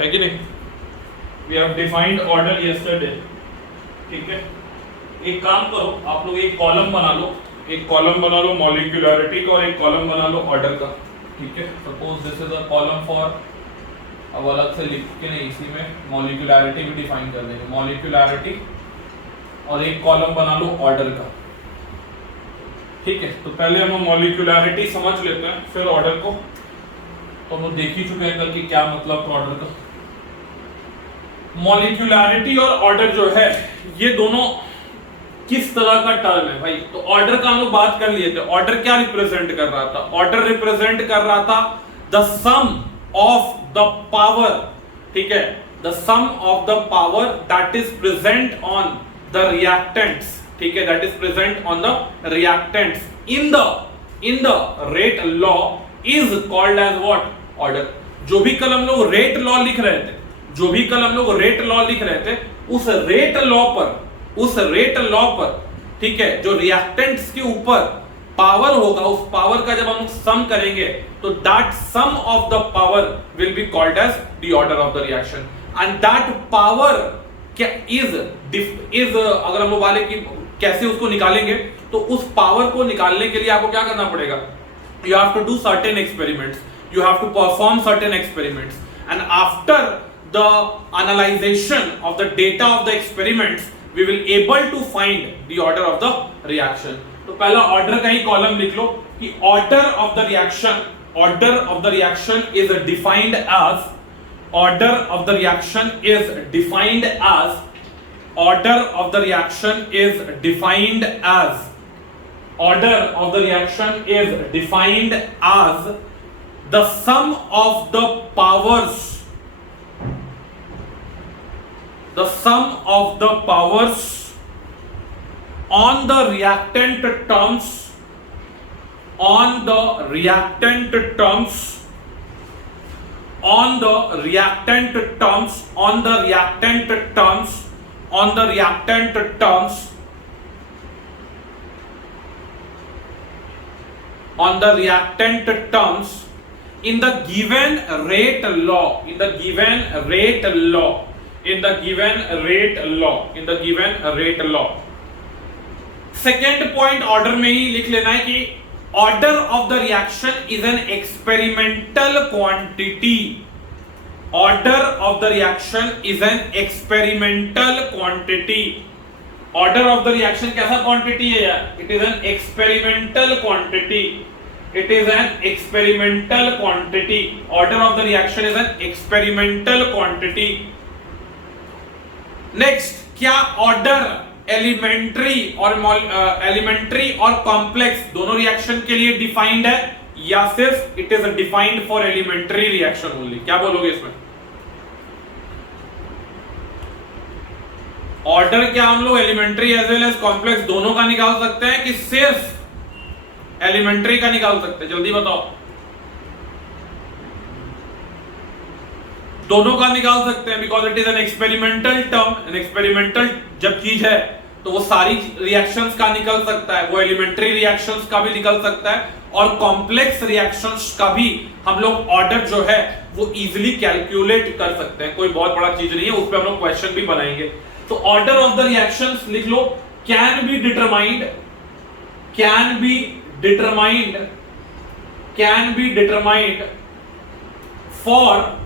है कि नहीं? We have defined order yesterday, ठीक है। एक काम करो, आप लोग एक कॉलम बना लो, एक कॉलम बना लो मॉलिक्यूलैरिटी का और एक कॉलम बना लो ऑर्डर का, ठीक है। Suppose this is a column for, अब अलग से लिख के नहीं, इसी में मॉलिक्यूलैरिटी भी डिफाइन कर देंगे, मॉलिक्यूलैरिटी, और एक कॉलम बना लो ऑर्डर का, ठीक है। तो पहले हम मॉलिक्यूलैरिटी समझ लेते हैं, फिर ऑर्डर को। तो हम देख ही चुके हैं कल कि क्या मतलब था ऑर्डर का। मॉलिक्यूलैरिटी और ऑर्डर जो है ये दोनों किस तरह का टर्म है भाई? तो ऑर्डर का हम लोग बात कर लिए थे। ऑर्डर क्या रिप्रेजेंट कर रहा था? ऑर्डर रिप्रेजेंट कर रहा था the sum of the power, ठीक है, the sum of the power that is present on the reactants, ठीक है, that is present on the reactants in the rate law is called as what? Order. जो भी कल हम लोग rate law लिख रहे थे, जो भी कल हम लोग रेट लॉ लिख रहे थे, उस रेट लॉ पर, ठीक है, जो रिएक्टेंट्स के ऊपर पावर होगा, उस पावर का जब हम सम करेंगे तो that sum of the power will be called as the order of the reaction. And that power क्या इज अगर हम लोग वाले की कैसे उसको निकालेंगे, तो उस पावर को निकालने के लिए आपको क्या करना पड़ेगा? You have to do certain experiments, you have to perform certain experiments, and after the analyzation of the data of the experiments we will able to find the order of the reaction. तो पहला order का ही column लिख लो कि order of the reaction is defined as order of the reaction is defined as order of the reaction is defined as order of the reaction is defined as the sum of the powers, the sum of the powers on the reactant terms, on the reactant terms, on the reactant terms, on the reactant terms, on the reactant terms, on the reactant terms in the given rate law, in the given rate law, in the given rate law, in the given rate law. Second point order में ही लिख लेना है कि order of the reaction is an experimental quantity, order of the reaction is an experimental quantity. Order of the reaction कैसा quantity है यार? It is an experimental quantity, it is an experimental quantity. Order of the reaction is an experimental quantity. Next, क्या order elementary और complex दोनों reaction के लिए defined है, या सिर्फ it is defined for elementary reaction only? क्या बोलोगे इसमें? ऑर्डर क्या हम लोग elementary as well as complex दोनों का निकाल सकते हैं कि सिर्फ एलिमेंट्री का निकाल सकते हैं? जल्दी बताओ। दोनों का निकाल सकते हैं, because it is an experimental term. An experimental जब चीज है तो वो सारी रिएक्शंस का निकल सकता है, वो एलिमेंट्री रिएक्शंस का भी निकल सकता है, और कॉम्प्लेक्स रिएक्शंस का भी हम लोग ऑर्डर जो है वो इजीली कैलकुलेट कर सकते हैं। कोई बहुत बड़ा चीज नहीं है, उस पर हम लोग क्वेश्चन भी बनाएंगे। तो ऑर्डर ऑफ द रिएक्शंस लिख लो, can be determined, can be determined, can be determined for,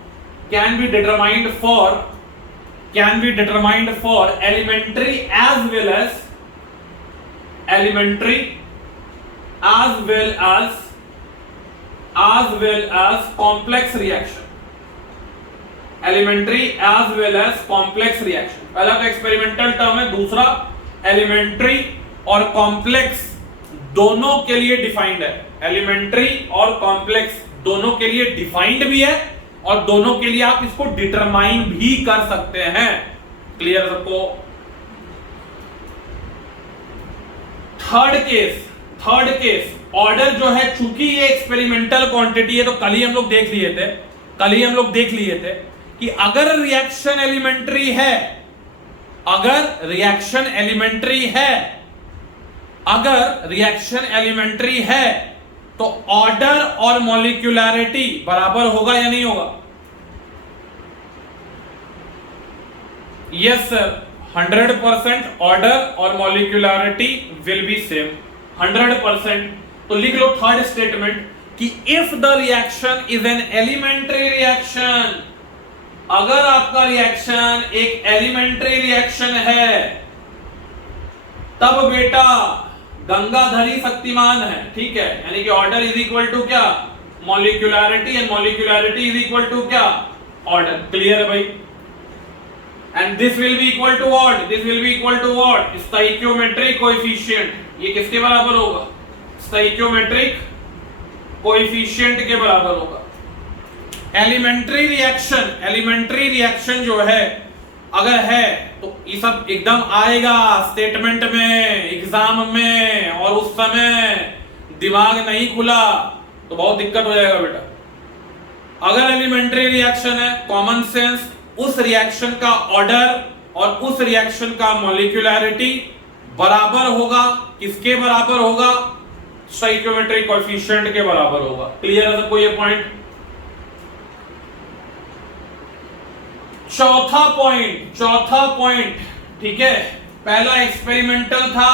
can be determined for, can be determined for elementary as well as elementary as well as complex reaction, elementary as well as complex reaction। पहला का experimental term है, दूसरा elementary और complex दोनों के लिए defined है। Elementary और कॉम्प्लेक्स दोनों के लिए डिफाइंड भी है और दोनों के लिए आप इसको डिटरमाइन भी कर सकते हैं। क्लियर सबको? थर्ड केस ऑर्डर जो है, चूंकि ये एक्सपेरिमेंटल क्वांटिटी है, तो कल ही हम लोग देख लिए थे कि अगर रिएक्शन एलिमेंट्री है, अगर रिएक्शन एलिमेंट्री है तो ऑर्डर और मॉलिक्यूलैरिटी बराबर होगा या नहीं होगा? यस सर, 100% ऑर्डर और मॉलिक्यूलरिटी विल बी सेम 100%। तो लिख लो थर्ड स्टेटमेंट कि if the reaction is an elementary reaction, अगर आपका रिएक्शन एक एलिमेंट्री रिएक्शन है तब बेटा गंगाधरी शक्तिमान है, ठीक है। यानी कि ऑर्डर इज इक्वल टू क्या, molecularity, and molecularity is equal to क्या, ऑर्डर। क्लियर है भाई? And this will be equal to what, this will be equal to what, stoichiometric coefficient. ये किसके बराबर होगा, स्टोइकियोमेट्रिक कोएफिशिएंट के बराबर होगा। एलिमेंट्री रिएक्शन जो है अगर है तो ये सब एकदम आएगा स्टेटमेंट में, एग्जाम में, और उस समय दिमाग नहीं खुला तो बहुत दिक्कत हो जाएगा बेटा। अगर एलिमेंट्री रिएक्शन है, कॉमन सेंस, उस रिएक्शन का ऑर्डर और उस रिएक्शन का मॉलिक्यूलरिटी बराबर होगा, किसके बराबर होगा, स्टोइकियोमेट्रिक कोएफिशिएंट के बराबर होगा। क्लियर है सबको ये पॉइंट? चौथा पॉइंट, ठीक है, पहला एक्सपेरिमेंटल था,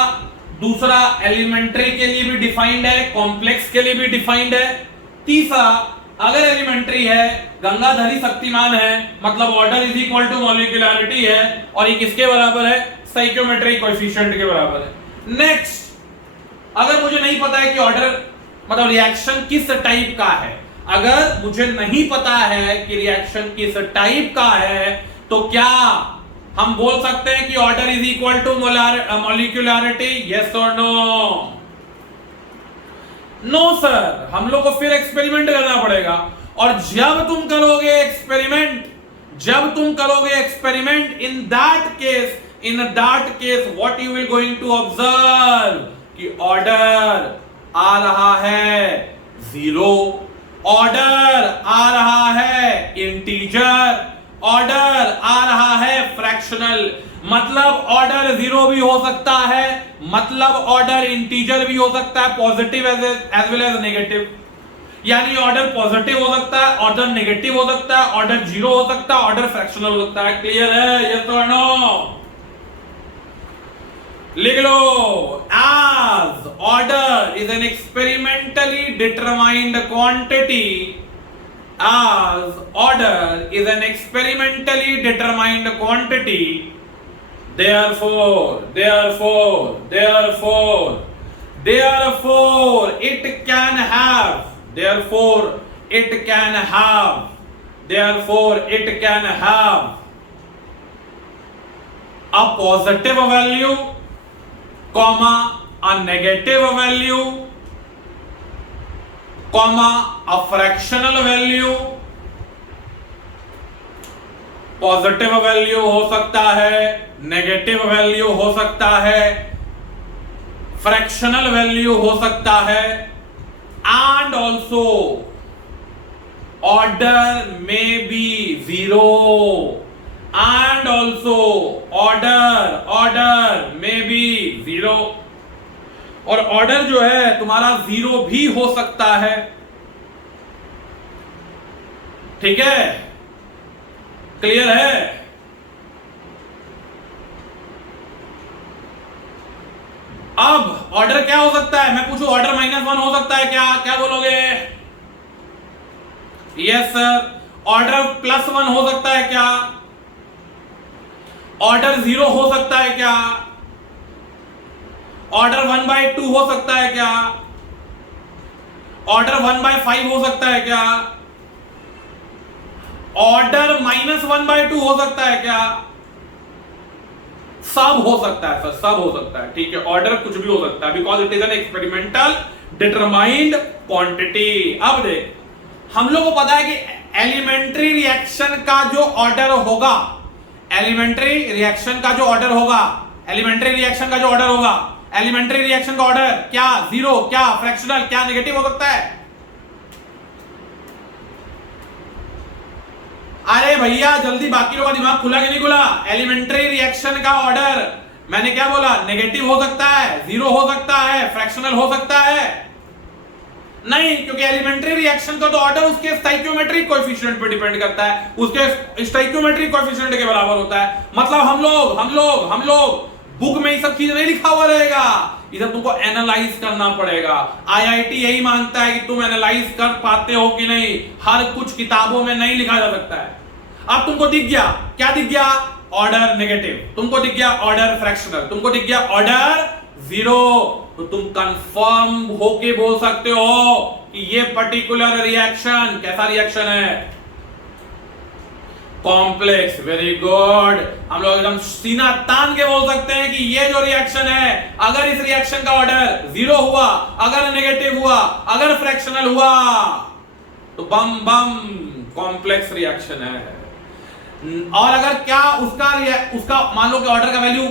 दूसरा एलिमेंट्री के लिए भी डिफाइंड है, कॉम्प्लेक्स के लिए भी डिफाइंड है, तीसरा अगर एलिमेंट्री है, गंगाधरी शक्तिमान है, मतलब order is equal to molecularity है, और ये किसके बराबर है, स्टोइकियोमेट्रिक कोएफिशिएंट के बराबर है। नेक्स्ट, अगर मुझे नहीं पता है कि ऑर्डर मतलब रिएक्शन किस टाइप का है, अगर मुझे नहीं पता है कि रिएक्शन किस टाइप का है, तो क्या हम बोल सकते हैं कि order is equal to molecularity, yes और नो? नो सर, हम लोग को फिर एक्सपेरिमेंट करना पड़ेगा। और जब तुम करोगे experiment, in that case what you will going to observe कि ऑर्डर आ रहा है 0, ऑर्डर आ रहा है इंटीजर, ऑर्डर आ रहा है फ्रैक्शनल। मतलब ऑर्डर 0 भी हो सकता है, मतलब ऑर्डर इंटीजर भी हो सकता है, positive as well as negative. यानी ऑर्डर पॉजिटिव हो सकता है, ऑर्डर नेगेटिव हो सकता है, ऑर्डर 0 हो सकता है, ऑर्डर फ्रैक्शनल हो सकता है। क्लियर है? यस और नो? लिख लो, as order is an experimentally determined quantity, as order is an experimentally determined quantity, therefore it can have a positive value, comma a negative value, comma a fractional value। Positive value हो सकता है, negative value हो सकता है, fractional value हो सकता है, and also order में बी 0, and also order में भी 0। और ऑर्डर जो है तुम्हारा 0 भी हो सकता है, ठीक है? क्लियर है? अब ऑर्डर क्या हो सकता है, मैं पूछूं ऑर्डर -1 हो सकता है क्या? क्या बोलोगे? Yes sir. ऑर्डर +1 हो सकता है क्या? ऑर्डर 0 हो सकता है क्या? ऑर्डर 1/2 हो सकता है क्या? ऑर्डर 1/5 हो सकता है क्या? ऑर्डर -1/2 हो सकता है क्या? सब हो सकता है सर, सब हो सकता है, ठीक है। ऑर्डर कुछ भी हो सकता है, because it is an experimental determined quantity. अब देख, हम लोग को पता है कि एलिमेंट्री रिएक्शन का जो ऑर्डर होगा, एलिमेंट्री रिएक्शन का जो ऑर्डर होगा, एलिमेंट्री रिएक्शन का ऑर्डर क्या 0, क्या फ्रैक्शनल, क्या नेगेटिव हो सकता है? अरे भैया जल्दी, बाकी लोगों का दिमाग खुला कि नहीं खुला? एलिमेंट्री रिएक्शन का ऑर्डर मैंने क्या बोला, नेगेटिव हो सकता है, 0 हो सकता है, फ्रैक्शनल हो सकता है। नहीं, क्योंकि एलिमेंट्री रिएक्शन का तो ऑर्डर उसके स्टोइकियोमेट्रिक कोएफिशिएंट पे डिपेंड करता है, उसके स्टोइकियोमेट्रिक कोएफिशिएंट के बराबर होता है। मतलब हम लोग बुक में ये सब चीज नहीं लिखा हुआ रहेगा, इधर तुमको एनालाइज करना पड़ेगा। आईआईटी यही मांगता है कि तुम एनालाइज कर पाते हो कि नहीं, हर कुछ किताबों में नहीं लिखा जा सकता है। अब तुमको दिख गया, क्या दिख गया? ऑर्डर नेगेटिव, तुमको दिख गया ऑर्डर फ्रैक्शनल, तुमको दिख गया ऑर्डर जीरो, तो तुम कंफर्म होके बोल सकते हो कि ये पर्टिकुलर रिएक्शन कैसा रिएक्शन है? कॉम्प्लेक्स। वेरी गुड, हम लोग एकदम सीना तान के बोल सकते हैं कि ये जो रिएक्शन है, अगर इस रिएक्शन का ऑर्डर जीरो हुआ, अगर नेगेटिव हुआ, अगर फ्रैक्शनल हुआ, तो बम बम कॉम्प्लेक्स रिएक्शन है। और अगर क्या उसका मान लो कि ऑर्डर का वैल्यू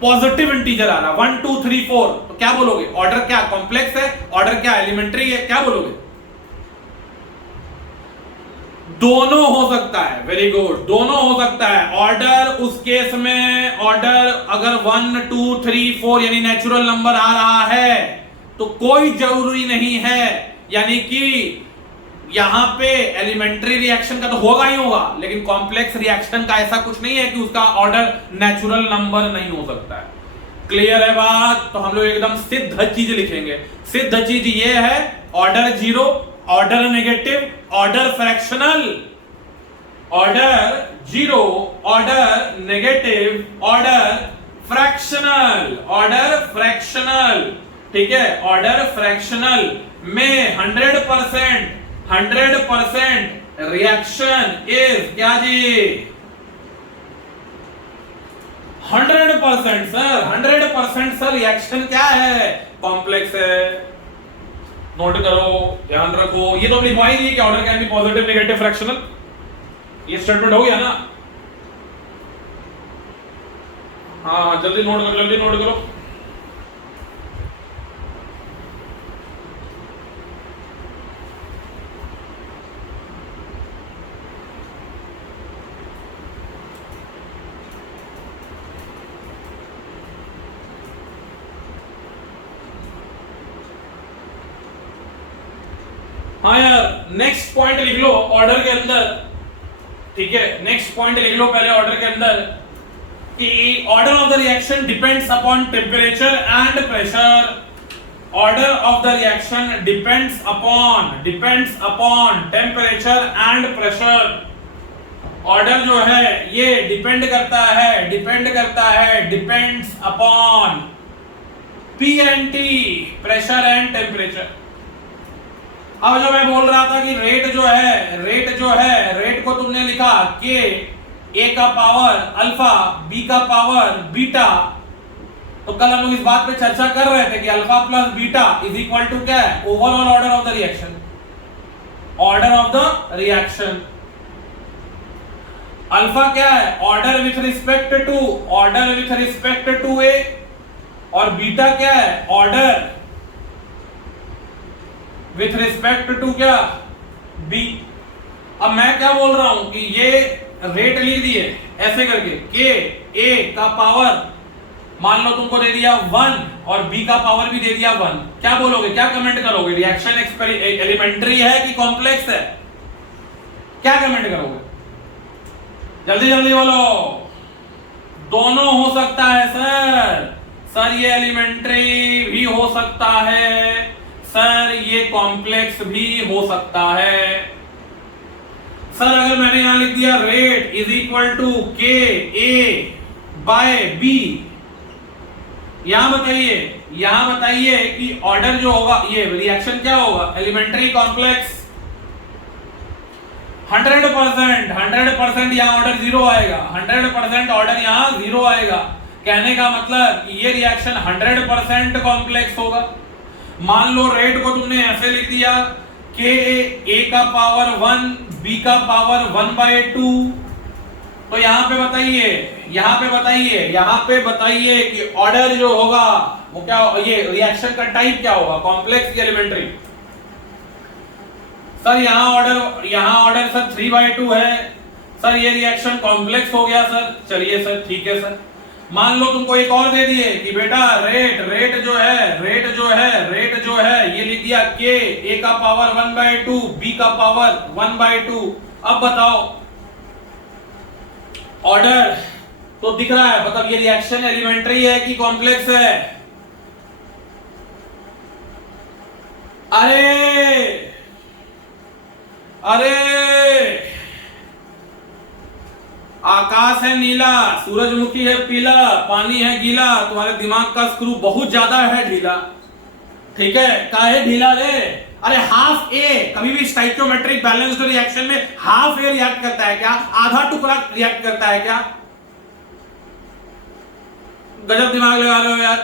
पॉजिटिव इंटीजर आ रहा, 1 2 3 4, तो क्या बोलोगे? ऑर्डर क्या कॉम्प्लेक्स है, ऑर्डर क्या एलिमेंट्री है, क्या बोलोगे? दोनों हो सकता है। वेरी गुड, दोनों हो सकता है। ऑर्डर उस केस में, ऑर्डर अगर 1 2 3 4 यानी नेचुरल नंबर आ रहा है तो कोई जरूरी नहीं है, यानी कि यहां पे एलिमेंट्री रिएक्शन का तो होगा ही होगा, लेकिन कॉम्प्लेक्स रिएक्शन का ऐसा कुछ नहीं है कि उसका ऑर्डर नेचुरल नंबर नहीं हो सकता है। क्लियर है बात? तो हम लोग एकदम सिद्ध चीज लिखेंगे। सिद्ध चीज ये है, order zero, order negative, order fractional, order zero, order negative, order fractional, order fractional. ठीक है, ऑर्डर फ्रैक्शनल में 100% रिएक्शन इज क्या जी? 100% सर, 100% सर रिएक्शन क्या है? कॉम्प्लेक्स है। नोट करो, ध्यान रखो, ये तो लिखवा ही नहीं कि order can be positive, negative, fractional. ये स्टेटमेंट हो गया ना? हाँ, जल्दी नोट करो, जल्दी नोट करो। हाँ यार, नेक्स्ट पॉइंट लिख लो ऑर्डर के अंदर। ठीक है, नेक्स्ट पॉइंट लिख लो पहले ऑर्डर के अंदर कि order of the reaction depends upon temperature and pressure. Order of the reaction depends upon temperature and pressure. Order जो है ये डिपेंड करता है depends upon P and T, pressure and temperature. अब जो मैं बोल रहा था कि रेट को तुमने लिखा के ए का पावर अल्फा, बी का पावर बीटा। तो कल हम लोग इस बात पे चर्चा कर रहे थे कि alpha plus beta is equal to क्या है? Overall order of the reaction. Order of the reaction alpha क्या है? Order with respect to A, और बीटा क्या है? ऑर्डर विथ रिस्पेक्ट टू क्या? बी। अब मैं क्या बोल रहा हूं कि ये रेट लिख दिए ऐसे करके, के ए का पावर मान लो तुमको दे दिया 1 और बी का पावर भी दे दिया 1। क्या बोलोगे, क्या कमेंट करोगे? रिएक्शन एलिमेंट्री है कि कॉम्प्लेक्स है? क्या कमेंट करोगे? जल्दी जल्दी बोलो। दोनों हो सकता है सर, ये एलिमेंट्री भी हो सकता है सर, ये कॉम्प्लेक्स भी हो सकता है सर। अगर मैंने यहां लिख दिया रेट इज इक्वल टू के ए बाय बी, यहां बताइए कि ऑर्डर जो होगा, ये रिएक्शन क्या होगा? Elementary, complex? 100% यहां ऑर्डर जीरो आएगा, 100% ऑर्डर यहां जीरो आएगा। कहने का मतलब कि ये रिएक्शन 100% कॉम्प्लेक्स होगा। मान लो रेट को तुमने ऐसे लिख दिया के ए का पावर 1, बी का पावर 1/2। तो यहां पे बताइए कि ऑर्डर जो होगा वो क्या, ये रिएक्शन का टाइप क्या होगा? कॉम्प्लेक्स या एलिमेंट्री? सर यहां ऑर्डर सर 3/2 है सर, ये रिएक्शन कॉम्प्लेक्स हो गया सर। चलिए सर, ठीक है सर। मान लो तुमको एक और दे दिए कि बेटा रेट जो है ये लिख दिया के, ए का पावर 1/2, बी का पावर 1/2। अब बताओ ऑर्डर तो दिख रहा है, मतलब ये रिएक्शन एलिमेंट्री है कि कॉम्प्लेक्स है? अरे आकाश है नीला, सूरजमुखी है पीला, पानी है गीला, तुम्हारे दिमाग का स्क्रू बहुत ज्यादा है ढीला। ठीक है, काहे ढीला रे? अरे हाफ ए, कभी भी स्टाइकियोमेट्रिक बैलेंस्ड रिएक्शन में हाफ ए रिएक्ट करता है क्या? आधा टुकड़ा रिएक्ट करता है क्या? गजब दिमाग लगा रहे हो यार।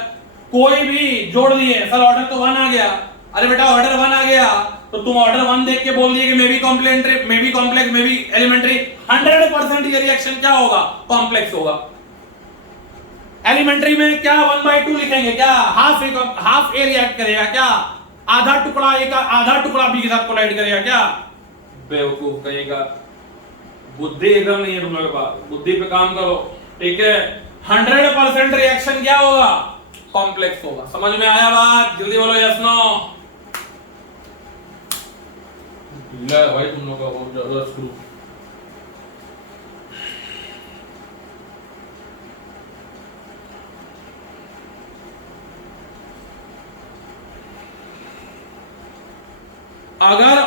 कोई भी जोड़ दिए, सर ऑर्डर तो 1 आ गया। अरे बेटा ऑर्डर 1 आ गया तो तुम ऑर्डर 1 देख के बोल दिए कि may be complementary, may be complex, may be elementary. 100% ये रिएक्शन क्या होगा? कॉम्प्लेक्स होगा। एलिमेंट्री में क्या 1/2 लिखेंगे क्या? हाफ ए रिएक्ट करेगा क्या? आधा टुकड़ा ए का आधा टुकड़ा बी के साथ कोलाइड करेगा क्या? बेवकूफ कहेगा, बुद्धि एकदम नहीं है तुम लोगों के पास, बुद्धि पे काम करो। ठीक है, 100% रिएक्शन क्या होगा? कॉम्प्लेक्स होगा। समझ में आया बात? जल्दी बोलो यस नो। भाई तुम लोग का बहुत ज्यादा स्क्रू। अगर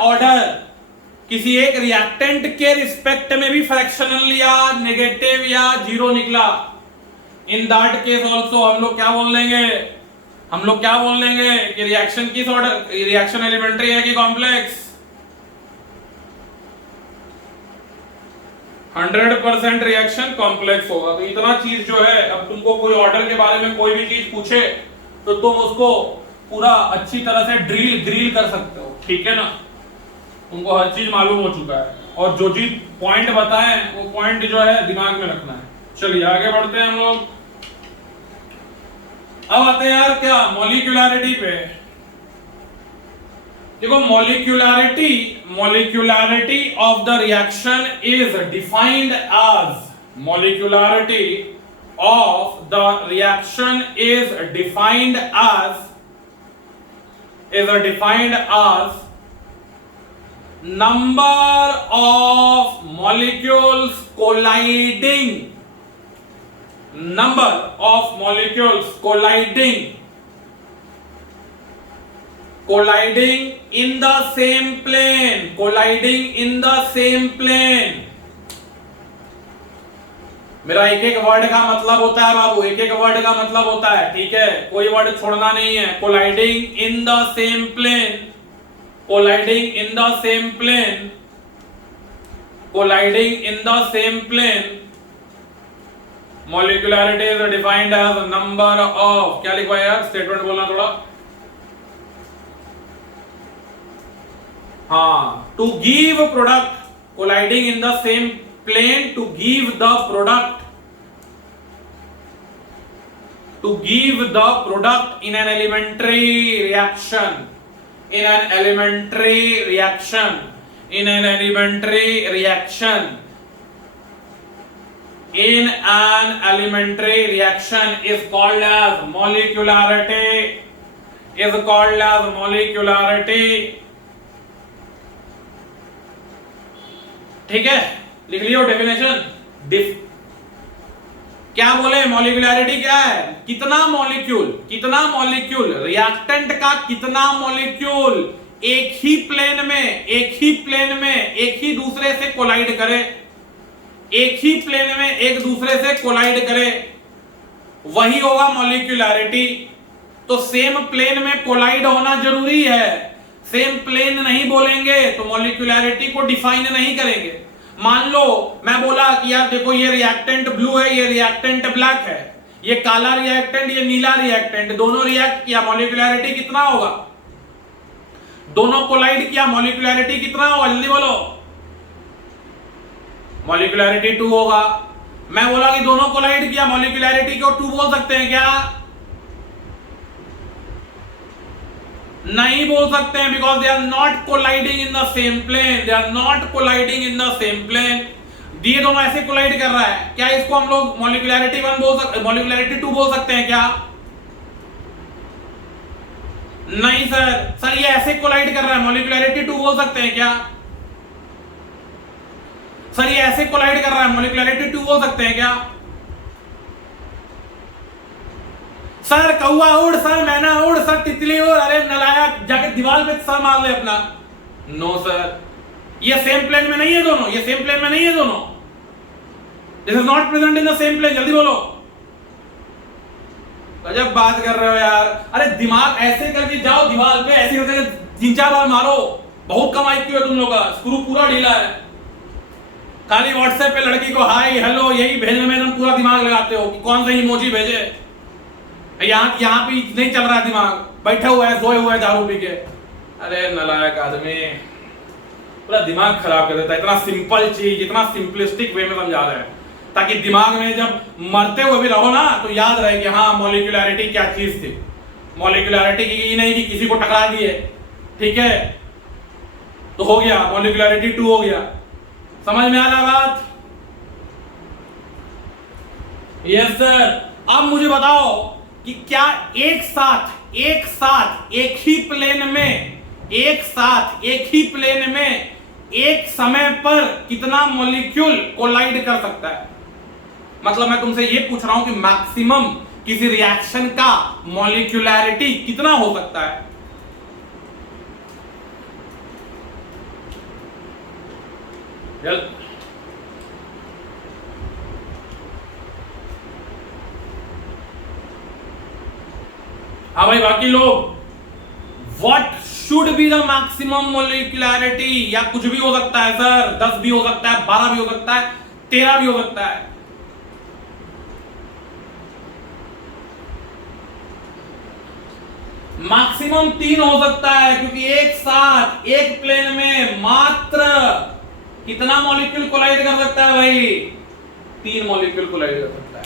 ऑर्डर किसी एक रिएक्टेंट के रिस्पेक्ट में भी फ्रैक्शनल या नेगेटिव या जीरो निकला, इन दैट केस ऑल्सो हम लोग क्या बोल लेंगे कि रिएक्शन किस ऑर्डर, रिएक्शन एलिमेंट्री है कि कॉम्प्लेक्स? 100% रिएक्शन कॉम्प्लेक्स होगा। तो इतना चीज जो है, अब तुमको कोई ऑर्डर के बारे में कोई भी चीज पूछे तो तुम उसको पूरा अच्छी तरह से ड्रिल कर सकते हो। ठीक है ना, तुमको हर चीज मालूम हो चुका है, और जो चीज पॉइंट बताए वो पॉइंट जो है दिमाग में रखना है। चलिए आगे बढ़ते हैं हम लोग। अब आते हैं यार क्या, मॉलिक्यूलैरिटी पे। देखो molecularity of the reaction is defined as, molecularity of the reaction is defined as number of molecules colliding in the same plane। मेरा एक एक वर्ड का मतलब होता है बाबू, एक एक वर्ड का मतलब होता है। ठीक है, कोई वर्ड छोड़ना नहीं है। Colliding in the same plane, colliding in the same plane, colliding in the same plane. Molecularity is defined as number of, क्या लिखवाया यार, स्टेटमेंट बोलना थोड़ा। हाँ, to give product, colliding in the same plane to give the product in an elementary reaction, in an elementary reaction is called as molecularity। ठीक है, लिख लियो definition. क्या बोले, मॉलिक्यूलैरिटी क्या है? कितना मॉलिक्यूल रिएक्टेंट का कितना मॉलिक्यूल एक ही प्लेन में एक ही दूसरे से कोलाइड करे, वही होगा मॉलिक्यूलैरिटी। तो सेम प्लेन में कोलाइड होना जरूरी है। सेम प्लेन नहीं बोलेंगे तो मॉलिक्यूलैरिटी को डिफाइन नहीं करेंगे। मान लो मैं बोला कि यार देखो ये रिएक्टेंट ब्लू है, ये रिएक्टेंट ब्लैक है, ये काला रिएक्टेंट, ये नीला रिएक्टेंट, दोनों रिएक्ट किया, मॉलिक्यूलैरिटी कितना होगा? दोनों कोलाइड किया, मॉलिक्यूलैरिटी कितना होगा? जल्दी बोलो। मॉलिक्यूलैरिटी 2 होगा। मैं बोला कि दोनों कोलाइड किया, मॉलिक्यूलैरिटी को 2 बोल सकते हैं क्या? नहीं बोल सकते हैं, because they are not colliding in the same plane, ये दोनों ऐसे कोलाइड कर रहा है, क्या इसको हम लोग मॉलिक्यूलैरिटी 1 बोल सकते, मॉलिक्यूलैरिटी 2 बोल सकते हैं क्या? नहीं सर, सर ये ऐसे कोलाइड कर रहा है, मॉलिक्यूलैरिटी 2 बोल सकते हैं क्या? सर ये ऐसे कोलाइड कर रहा है, मॉलिक्यूलैरिटी 2 बोल सकते हैं क्या? सर कौवा उड़, सर मैना उड़, सर तितली उड़, अरे नलायक जाके दीवार पे सर मार ले अपना। नो सर, ये सेम प्लेन में नहीं है दोनों, ये सेम प्लेन में नहीं है दोनों, this is not present in the same plane. जल्दी बोलो, गजब बात कर रहे हो यार। अरे दिमाग ऐसे करके जाओ दीवार पे, ऐसे करके 3-4 बार मारो, बहुत कम आईक्यू है तुम लोग का, स्क्रू पूरा ढीला है। खाली व्हाट्सएप पे लड़की को हाय हेलो यही भेजने में तुम पूरा दिमाग लगाते हो कि कौन सा इमोजी भेजे। यहाँ पे नहीं चल रहा है दिमाग, बैठा हुआ है, सोए हुआ है दारू पी के। अरे नलायक आदमी, पूरा दिमाग खराब कर देता है। इतना सिंपल चीज, इतना सिंपलिस्टिक वे में समझा रहे हैं ताकि दिमाग में जब मरते हुए भी रहो ना तो याद रहे कि हाँ मॉलिक्यूलैरिटी क्या चीज थी। मॉलिक्यूलैरिटी की नहीं कि किसी को टकरा दिए, ठीक है, तो हो गया मॉलिक्यूलैरिटी 2 हो गया। समझ में आ रहा बात? Yes sir. अब मुझे बताओ कि क्या एक साथ एक ही प्लेन में, एक साथ एक ही प्लेन में एक समय पर कितना मॉलिक्यूल कोलाइड कर सकता है? मतलब मैं तुमसे ये पूछ रहा हूं कि मैक्सिमम किसी रिएक्शन का मॉलिक्यूलैरिटी कितना हो सकता है? हाँ भाई बाकी लोग, what should be the maximum molecularity? या कुछ भी हो सकता है सर, 10 भी हो सकता है, 12 भी हो सकता है, 13 भी हो सकता है। मैक्सिमम 3 हो सकता है क्योंकि एक साथ एक प्लेन में मात्र कितना मॉलिक्यूल कोलाइड कर सकता है भाई? 3 मॉलिक्यूल कोलाइड कर सकता है।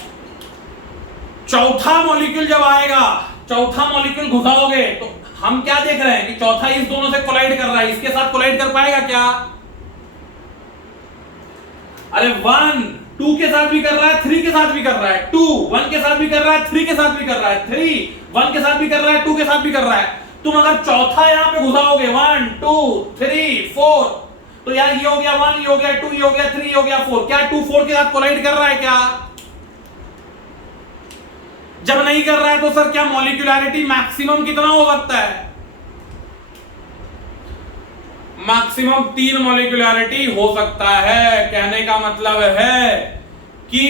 चौथा मॉलिक्यूल जब आएगा, चौथा मॉलिक्यूल घुसाओगे तो हम क्या देख रहे हैं कि चौथा इस दोनों से कोलाइड कर रहा है, इसके साथ कोलाइड कर पाएगा क्या? अरे 1 2 के साथ भी कर रहा है, 3 के साथ भी कर रहा है, 2 1 के साथ भी कर रहा है, 3 के साथ भी कर रहा है, 3 1 के साथ भी कर रहा है, 2 के साथ भी कर रहा है। तुम अगर चौथा यहां पे घुसाओगे 1 2 3 4, तो यार ये हो गया 1, ये हो गया 2, ये हो गया 3, ये हो गया 4। क्या 2 4 के साथ कोलाइड कर रहा है क्या? जब नहीं कर रहा है तो सर क्या मॉलिक्यूलैरिटी मैक्सिमम कितना हो सकता है? मैक्सिमम 3 मॉलिक्यूलैरिटी हो सकता है। कहने का मतलब है कि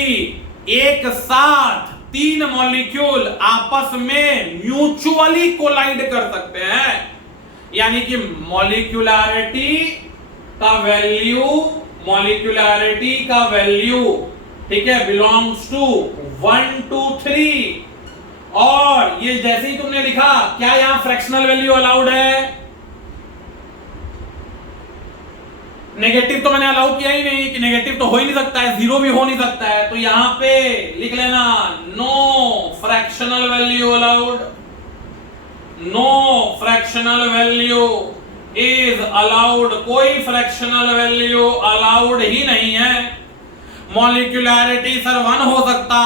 एक साथ 3 मॉलिक्यूल आपस में म्यूचुअली कोलाइड कर सकते हैं, यानी कि मॉलिक्यूलैरिटी का वैल्यू ठीक है बिलोंग्स टू 1 2 3। और ये जैसे ही तुमने लिखा, क्या यहां फ्रैक्शनल वैल्यू अलाउड है? नेगेटिव तो मैंने अलाउ किया ही नहीं कि नेगेटिव तो हो ही नहीं सकता है, 0 भी हो नहीं सकता है। तो यहां पे लिख लेना no fractional value allowed, no fractional value is allowed. कोई फ्रैक्शनल वैल्यू अलाउड ही नहीं है। मॉलिक्यूलैरिटी सर 1 हो सकता,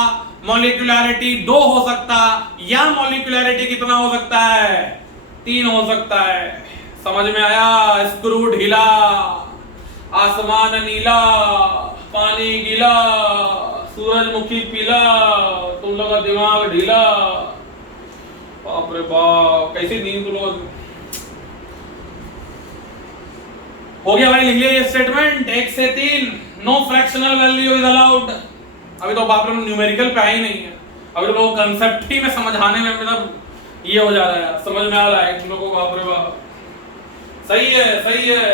मॉलिक्यूलैरिटी 2 हो सकता, या मॉलिक्यूलैरिटी कितना हो सकता है? 3 हो सकता है। समझ में आया? स्क्रू ढीला, आसमान नीला, पानी गीला, सूरजमुखी पीला, तुम लोग का दिमाग ढीला। बाप रे बाप, कैसी नींद तुम लोग। हो गया भाई, लिख लिया ये स्टेटमेंट 1 से 3। No fractional value is allowed. अभी तो बाप रे न्यूमेरिकल पे ही नहीं है, अभी तो लोग कंसेप्ट ही में समझाने में मतलब ये हो जा रहा है। समझ में आ रहा है तुम लोगों को? बाप रे बाप, सही है सही है,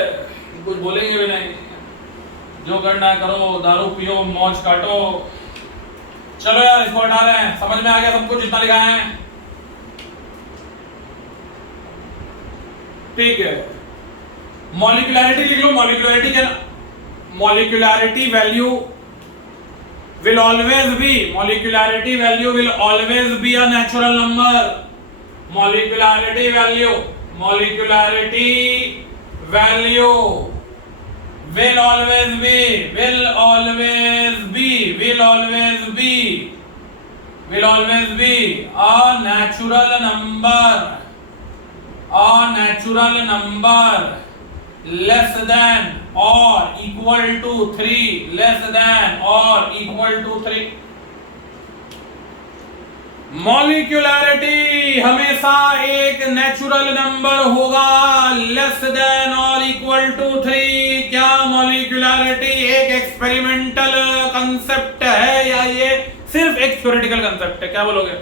कुछ बोलेंगे भी नहीं। जो करना है करो, दारू पियो, मौज काटो। चलो यार इसको हटा रहे हैं। समझ में आ गया सबको जितना लिखा है? ठीक है, मॉलिक्यूलैरिटी लिख लो। मॉलिक्यूलैरिटी क्या? मॉलिक्यूलैरिटी value will always be, molecularity value will always be a natural number. molecularity value will always be, will always be, will always be, will always be a natural number, a natural number less than or equal to 3, less than or equal to 3. Molecularity हमेशा एक natural number होगा less than और equal to 3. क्या molecularity एक experimental concept है या ये सिर्फ एक थ्योरेटिकल कंसेप्ट है? क्या बोलोगे?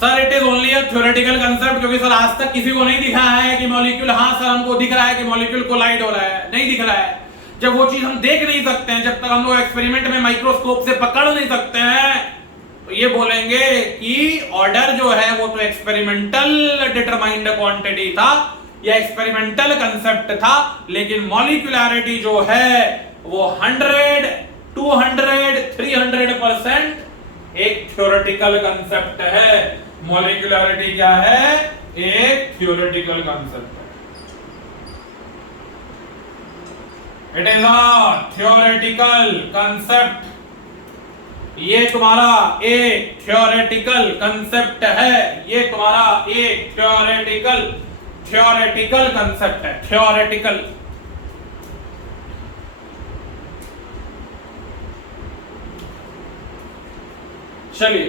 Sir it is only a theoretical concept, क्योंकि सर आज तक किसी को नहीं दिखा है कि मॉलिक्यूल, हाँ सर हमको दिख रहा है कि मॉलिक्यूल कोलाइड हो रहा है, नहीं दिख रहा है. जब वो चीज हम देख नहीं सकते हैं, जब तक हम लोग एक्सपेरिमेंट में माइक्रोस्कोप से पकड़ नहीं सकते हैं, तो ये बोलेंगे कि ऑर्डर जो है वो तो एक्सपेरिमेंटल डिटरमाइंड क्वांटिटी था या एक्सपेरिमेंटल कंसेप्ट था, लेकिन मॉलिक्यूलरिटी जो है वो 100, 200, 300% एक थ्योरेटिकल कंसेप्ट है. मॉलिक्यूलरिटी क्या है? एक थ्योरेटिकल कंसेप्ट है. It is a theoretical concept. ये तुम्हारा एक थ्योरेटिकल कंसेप्ट है, ये तुम्हारा एक थ्योरेटिकल कंसेप्ट है. थ्योरेटिकल. चलिए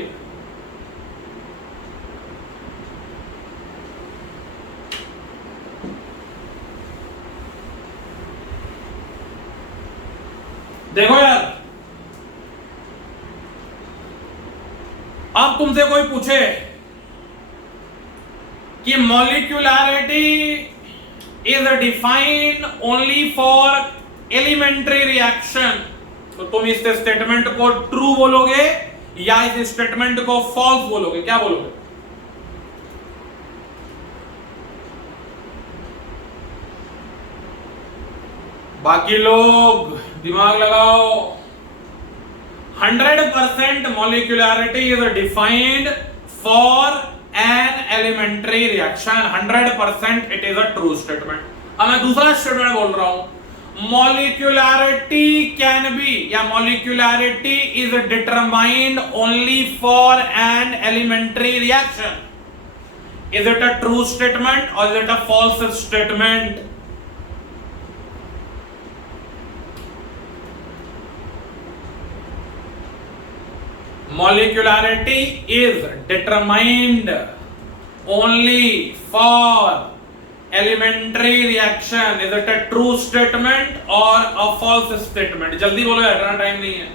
देखो यार, अब तुमसे कोई पूछे कि molecularity is defined only for elementary reaction, तो तुम इस स्टेटमेंट को ट्रू बोलोगे या इस स्टेटमेंट को फॉल्स बोलोगे? क्या बोलोगे? बाकी लोग दिमाग लगाओ. 100% molecularity is defined for an elementary reaction. 100% it is a true statement. अब मैं दूसरा स्टेटमेंट बोल रहा हूं. मॉलिक्यूलरिटी कैन बी या molecularity is determined only for an elementary reaction. Is it a true statement और is it a false statement? Molecularity is determined only for elementary reaction. Is it a true statement or a false statement? जल्दी बोलो यार, इतना time नहीं है.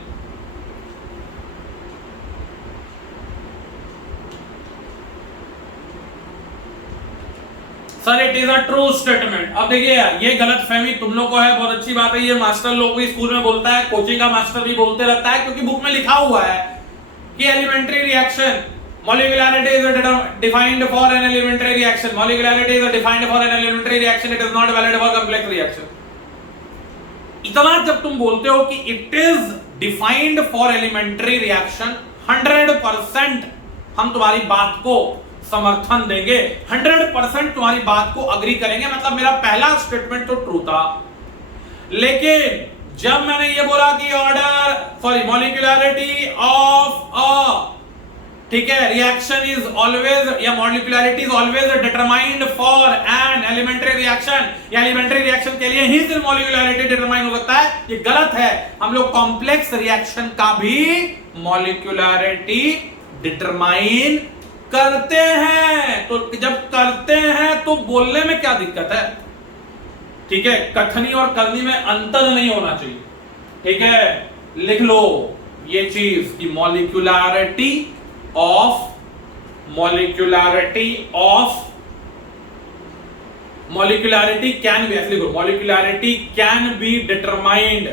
Sir it is a true statement. अब देखिए यार, ये गलत फहमी तुम लोग को है, बहुत अच्छी बात है. ये मास्टर लोग भी स्कूल में बोलता है, कोचिंग का मास्टर भी बोलते रहता है, क्योंकि बुक में लिखा हुआ है कि elementary reaction molecularity is defined for an elementary reaction. Molecularity is defined for an elementary reaction. It is not valid for complex reaction. इतना जब तुम बोलते हो कि it is defined for elementary reaction, 100% हम तुम्हारी बात को समर्थन देंगे, 100% तुम्हारी बात को अग्री करेंगे. मतलब मेरा पहला स्टेटमेंट तो ट्रू था, लेकिन जब मैंने ये बोला कि मॉलिक्यूलरिटी ऑफ अ, ठीक है, रिएक्शन इज ऑलवेज या molecularity is always determined for an elementary reaction, या एलिमेंट्री रिएक्शन के लिए ही सिर्फ मॉलिक्यूलरिटी डिटरमाइन हो सकता है, ये गलत है. हम लोग कॉम्प्लेक्स रिएक्शन का भी मॉलिक्यूलरिटी डिटरमाइन करते हैं. तो जब करते हैं तो बोलने में क्या दिक्कत है? ठीक है, कथनी और करनी में अंतर नहीं होना चाहिए. ठीक है, लिख लो ये चीज कि molecularity of molecularity can B, ऐसे लिखो, molecularity can be determined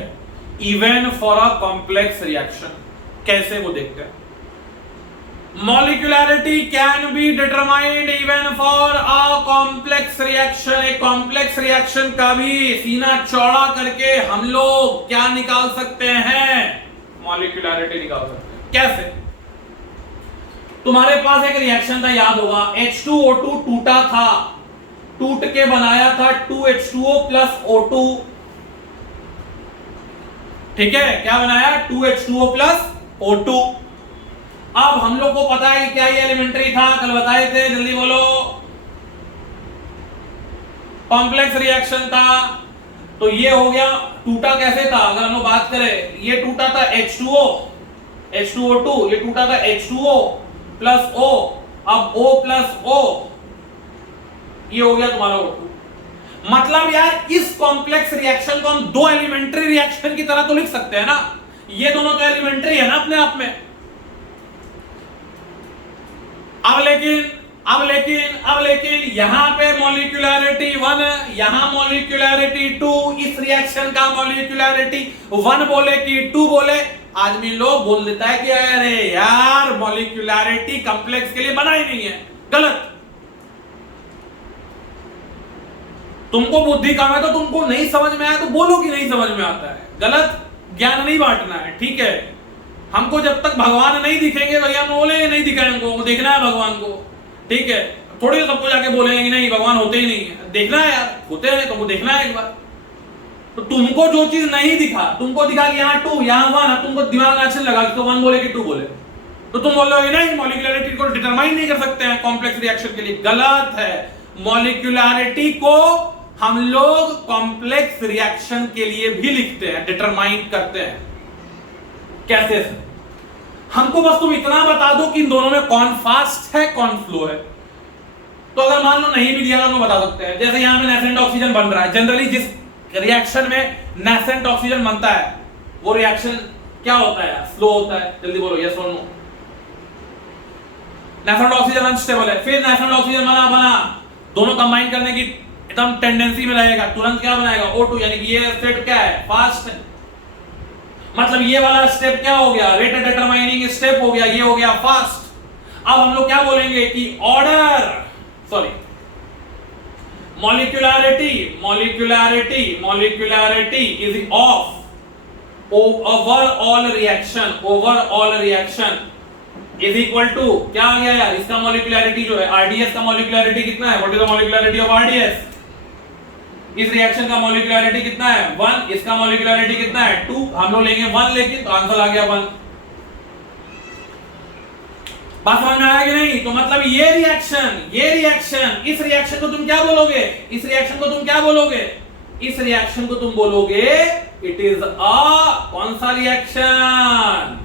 even for a complex reaction. कैसे वो देखते हैं. Molecularity can be determined even for a complex reaction. एक कॉम्प्लेक्स रिएक्शन का भी सीना चौड़ा करके हम लोग क्या निकाल सकते हैं? मॉलिक्यूलरिटी निकाल सकते हैं. कैसे? तुम्हारे पास एक रिएक्शन था, याद होगा, H2O2 टूटा था, टूट के बनाया था 2H2O प्लस O2। ठीक है, क्या बनाया? 2H2O plus O2। अब हम लोग को पता है कि क्या ये एलिमेंट्री था, कल बताए थे, जल्दी बोलो। कॉम्प्लेक्स रिएक्शन था। तो ये हो गया, टूटा कैसे था अगर हम लोग बात करें, ये टूटा था H2O H2O2, ये टूटा था H2O प्लस O, अब O प्लस O, ये हो गया तुम्हारा O2। मतलब यार इस कॉम्प्लेक्स रिएक्शन को हम दो एलिमेंट्री रिएक्शन की तरह तो लिख सकते हैं ना, ये दोनों तो एलिमेंट्री है ना अपने आप में। अब लेकिन यहां पे मॉलिक्यूलैरिटी 1, यहां मॉलिक्यूलैरिटी 2, इस रिएक्शन का मॉलिक्यूलैरिटी 1 बोले कि 2 बोले, आदमी लोग बोल देता है कि अरे यार मॉलिक्यूलैरिटी कॉम्प्लेक्स के लिए बना ही नहीं है। गलत। तुमको बुद्धि कम है तो तुमको नहीं समझ में आया तो बोलो कि नहीं समझ में आता है। गलत ज्ञान नहीं बांटना है, ठीक है। हमको जब तक भगवान नहीं दिखेंगे भैया, हम बोले नहीं दिखा हमको, देखना है भगवान को, ठीक है। थोड़ी सबको जाके बोलेंगे कि नहीं भगवान होते ही नहीं है, देखना है यार, होते हैं तुमको देखना है एक बार। तो तुमको जो चीज नहीं दिखा, तुमको दिखा कि यहाँ 2 यहाँ 1, तुमको दिमाग में अच्छा लगा कि तो 1 बोले कि 2 बोले, तो तुम बोल रहे नहीं मॉलिक्यूलैरिटी को डिटरमाइन नहीं कर सकते हैं कॉम्प्लेक्स रिएक्शन के लिए। गलत है। मॉलिक्यूलैरिटी को हम लोग कॉम्प्लेक्स रिएक्शन के लिए भी लिखते हैं, डिटरमाइन करते हैं। कैसे? हमको बस तुम इतना बता दो कि इन दोनों में कौन फास्ट है कौन स्लो है। तो अगर मान लो नहीं भी दिया तो बता सकते हैं। जैसे यहां में नेसेंट ऑक्सीजन बन रहा है, जनरली जिस रिएक्शन में नेसेंट ऑक्सीजन बनता है वो रिएक्शन क्या होता है? स्लो होता है। जल्दी बोलो यस और नो। नेसेंट ऑक्सीजन अनस्टेबल है, फिर नेसेंट ऑक्सीजन बना दोनों कंबाइन करने की एकदम टेंडेंसी में रहेगा, तुरंत क्या बनाएगा? O2, यानी कि ये स्टेप क्या है? फास्ट है। मतलब ये वाला स्टेप क्या हो गया? रेट डिटरमाइनिंग स्टेप हो गया, ये हो गया फास्ट। अब हम लोग क्या बोलेंगे कि molecularity is of overall reaction is equal to क्या आ गया यार? इसका मॉलिक्यूलैरिटी जो है आरडीएस का मॉलिक्यूलैरिटी कितना है? What is the molecularity of RDS? इस रिएक्शन का मॉलिक्यूलैरिटी कितना है? 1। इसका मॉलिक्यूलैरिटी कितना है? 2। हम लोग लेंगे 1 लेकिन, तो आंसर आ गया 1। बात समझ में आया कि नहीं? तो मतलब ये रिएक्शन इस रिएक्शन को तुम क्या बोलोगे? इस रिएक्शन को तुम बोलोगे इट इज अ कौन सा रिएक्शन?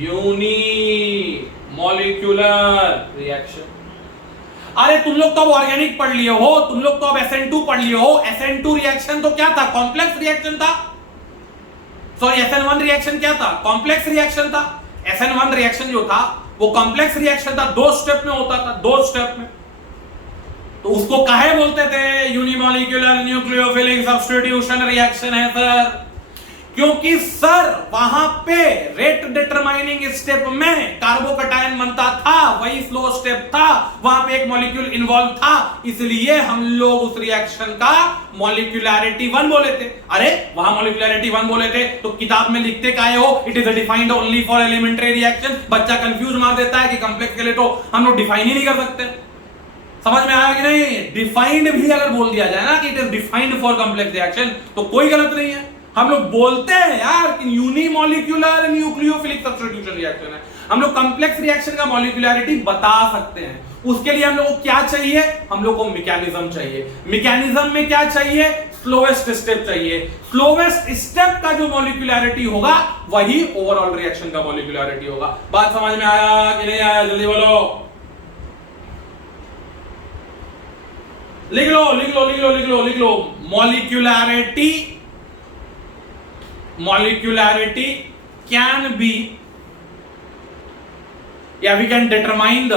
Uni molecular reaction. अरे तुम लोग तो अब ऑर्गेनिक पढ़ लिए हो, तुम लोग तो अब SN2 पढ़ लिए हो। SN2 रिएक्शन तो क्या था? कॉम्प्लेक्स रिएक्शन था। सॉरी, SN1 रिएक्शन क्या था? कॉम्प्लेक्स रिएक्शन था। SN1 रिएक्शन जो था वो कॉम्प्लेक्स रिएक्शन था, 2 स्टेप में होता था, 2 स्टेप में। तो उसको काहे बोलते थे? यूनिमॉलिक्यूलर न्यूक्लियोफिलिक सब्स्टिट्यूशन रिएक्शन है सर। क्योंकि सर वहां पे रेट डिटरमाइनिंग स्टेप में कार्बोकटायन बनता था, वही स्लो स्टेप था, वहां पे एक मॉलिक्यूल इन्वॉल्व था, इसलिए हम लोग उस रिएक्शन का मॉलिक्यूलैरिटी 1 बोले थे। अरे वहां मॉलिक्यूलैरिटी 1 बोले थे तो किताब में लिखते काहे हो? It is defined only for elementary reaction. बच्चा कंफ्यूज मार देता है कि कॉम्प्लेक्स के लिए तो हम लोग डिफाइन ही नहीं कर सकते। समझ में आया कि नहीं? डिफाइंड भी अगर बोल दिया जाए ना कि it is defined for complex reaction तो कोई गलत नहीं है। हम लोग बोलते हैं यार कि यूनिमॉलिक्यूलर न्यूक्लियोफिलिक सब्स्टिट्यूशन रिएक्शन है, हम लोग कॉम्प्लेक्स रिएक्शन का मॉलिक्यूलैरिटी बता सकते हैं। उसके लिए हम लोग को क्या चाहिए? हम लोग को मैकेनिज्म चाहिए। मैकेनिज्म में क्या चाहिए? स्लोएस्ट स्टेप चाहिए। स्लोएस्ट स्टेप का जो मॉलिक्यूलैरिटी होगा वही ओवरऑल रिएक्शन का मॉलिक्यूलैरिटी होगा। बात समझ में आया कि नहीं आया? जल्दी बोलो। लिख लो। Molecularity can be, we can determine the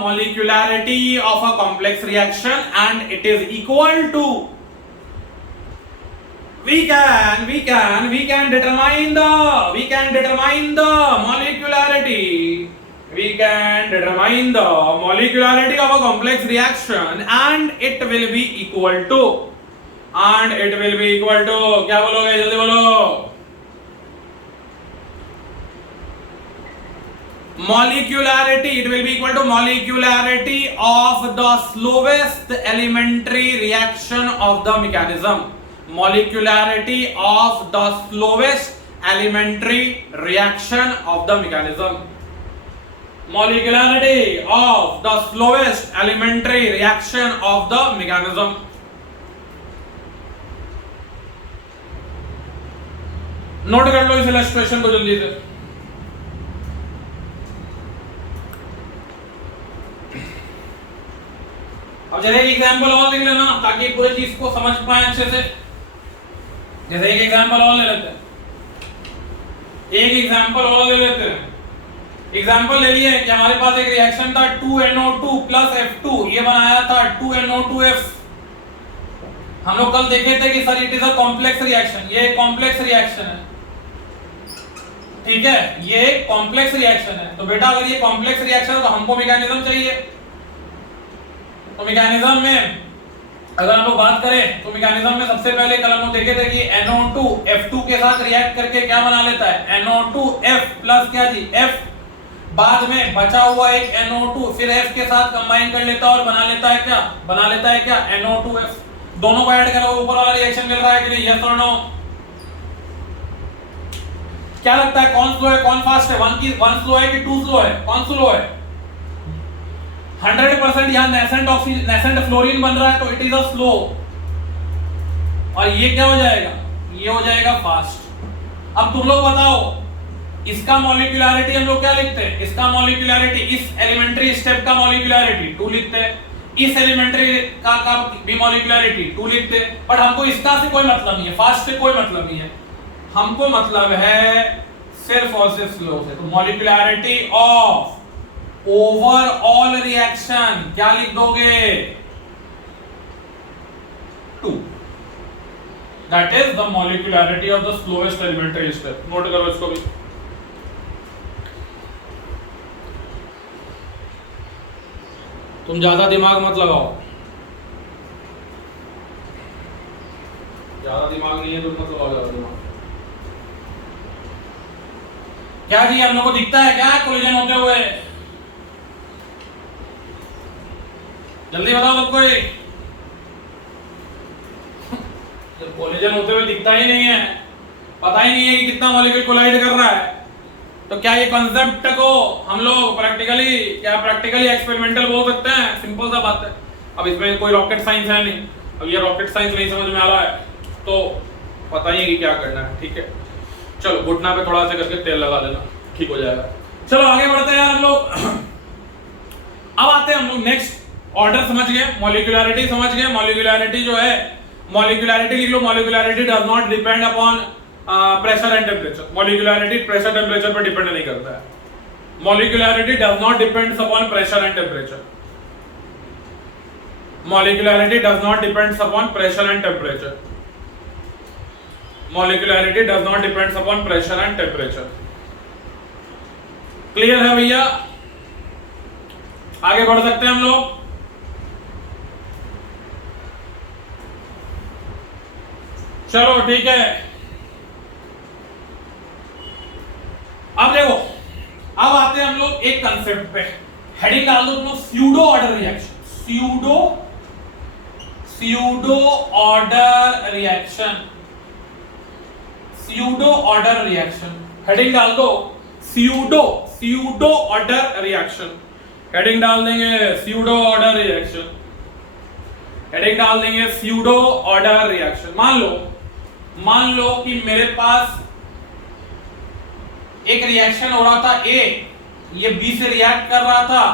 molecularity of a complex reaction and it is equal to we can determine the molecularity of a complex reaction and it will be equal to क्या बोलोगे? जल्दी बोलो। molecularity, it will be equal to molecularity of the slowest elementary reaction of the mechanism. Molecularity of the slowest elementary reaction of the mechanism. Molecularity of the slowest elementary reaction of the mechanism. Note कर लो इस illustration को जल्दी से। अब जैसे एक example और लिख लेना ताकि पूरी चीज को समझ पाए अच्छे से। जैसे एक एग्जांपल और ले लेते हैं, एक एग्जांपल और ले लेते हैं। एग्जांपल ले लिए कि हमारे पास एक रिएक्शन था 2NO2 प्लस F2, ये बनाया था 2NO2F। हम लोग कल देखे थे कि sir it is a complex reaction, ये कॉम्प्लेक्स रिएक्शन है, ठीक है, ये कॉम्प्लेक्स रिएक्शन है। तो बेटा अगर ये कॉम्प्लेक्स रिएक्शन है तो हमको मैकेनिज्म चाहिए। तो मैकेनिज्म में अगर हम लोग बात करें तो मैकेनिज्म में सबसे पहले कल हम लोग देखे थे कि NO2 F2 के साथ रिएक्ट करके क्या बना लेता है, NO2F प्लस क्या जी F, बाद में बचा हुआ एक NO2 फिर F के साथ कंबाइन कर लेता है और बना लेता है क्या, बना लेता है क्या NO2F। दोनों को ऐड करो, ऊपर वाला रिएक्शन मिल रहा है कि नहीं, यस और नो। क्या लगता है कौन स्लो है कौन फास्ट है, वन स्लो है कि टू स्लो है, कौन स्लो है? 100% यहां नेसेंट फ्लोरीन बन रहा है तो इट इज अ स्लो, और ये क्या हो जाएगा, ये हो जाएगा फास्ट। अब तुम लोग बताओ इसका मॉलिक्यूलरिटी हम लोग क्या लिखते हैं, इसका मॉलिक्यूलरिटी, इस एलिमेंट्री स्टेप का मॉलिक्यूलरिटी 2 लिखते हैं, इस एलिमेंट्री का भी मॉलिक्यूलरिटी 2 लिखते हैं। बट हमको इसका से कोई मतलब नहीं है, फास्ट से कोई मतलब नहीं है, हमको मतलब है सिर्फ और सिर्फ स्लो से। तो मॉलिक्यूलरिटी ऑफ ओवरऑल रिएक्शन क्या लिख दोगे, 2। That is the molecularity of the slowest elementary step. Note करो इसको भी। तुम ज्यादा दिमाग मत लगाओ, ज्यादा दिमाग नहीं है तो मत लगाओ ज्यादा दिमाग। क्या जी हम लोग को दिखता है क्या कोलिजन होते हुए, जल्दी बताओ सबको। जब कोलिजन होते हुए दिखता ही नहीं है, पता ही नहीं है कि कितना मॉलिक्यूल कोलाइड कर रहा है, तो क्या ये कॉन्सेप्ट को हम लोग प्रैक्टिकली एक्सपेरिमेंटल बोल सकते हैं? सिंपल सा बात है। अब इसमें कोई रॉकेट साइंस है नहीं, अब ये रॉकेट साइंस नहीं समझ में आ रहा है तो पता ही है कि क्या करना है, ठीक है। चलो घुटना पे थोड़ा सा करके तेल लगा देना, ठीक हो जाएगा। चलो आगे बढ़ते हैं यार हम लोग। अब आते हैं हम लोग नेक्स्ट, ऑर्डर समझ गए, मॉलिक्यूलरिटी समझ गए। मॉलिक्यूलरिटी जो है, मॉलिक्यूलरिटी लिख लो, molecularity does not depend upon pressure and temperature. Molecularity pressure temperature पर डिपेंड नहीं करता है। Molecularity does not depends upon pressure and temperature. Molecularity does not depends upon pressure and temperature. Molecularity does not depends upon pressure and temperature. Clear है भैया? आगे बढ़ सकते हैं हम लोग। चलो ठीक है। अब देखो, अब आते हैं हम लोग एक कंसेप्ट पे, हेडिंग डाल दो तुम लोग, pseudo order reaction. Pseudo order reaction, pseudo order reaction, heading डाल दो स्यूडो ऑर्डर रिएक्शन। हेडिंग डाल देंगे स्यूडो ऑर्डर रिएक्शन, हेडिंग डाल देंगे स्यूडो ऑर्डर रिएक्शन। मान लो कि मेरे पास एक रिएक्शन हो रहा था A, ये B से रिएक्ट कर रहा था